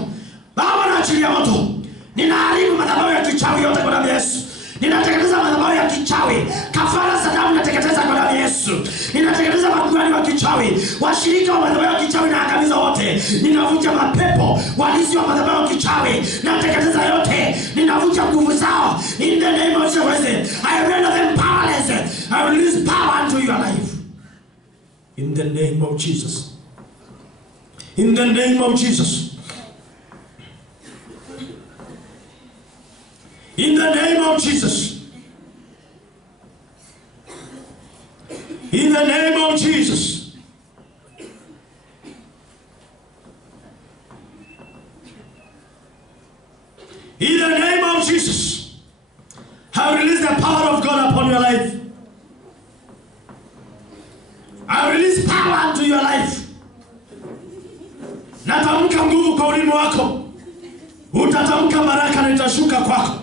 Baba, naachilia moto. Ninaharibu madhabahu ya kichawi yote kwa damu ya Yesu. Ninateketeza madhabahu ya kichawi. Kafara za damu ninateketeza kwa damu ya Yesu. Ninateketeza makuhani wa kichawi. Washirika wa madhabahu ya kichawi na angamiza wote. Ninavunja mapepo walisi wa madhabahu ya kichawi. Ninateketeza yote. Ninavunja nguvu zao. In the name of Jesus. I render them powerless. I release power into your life. In the name of Jesus. In the name of Jesus. In the name of Jesus. In the name of Jesus. In the name of Jesus. I release the power of God upon your life. I release power into your life. Natamka nguvu kwa ulimi wako. Utatamka baraka na itashuka kwako.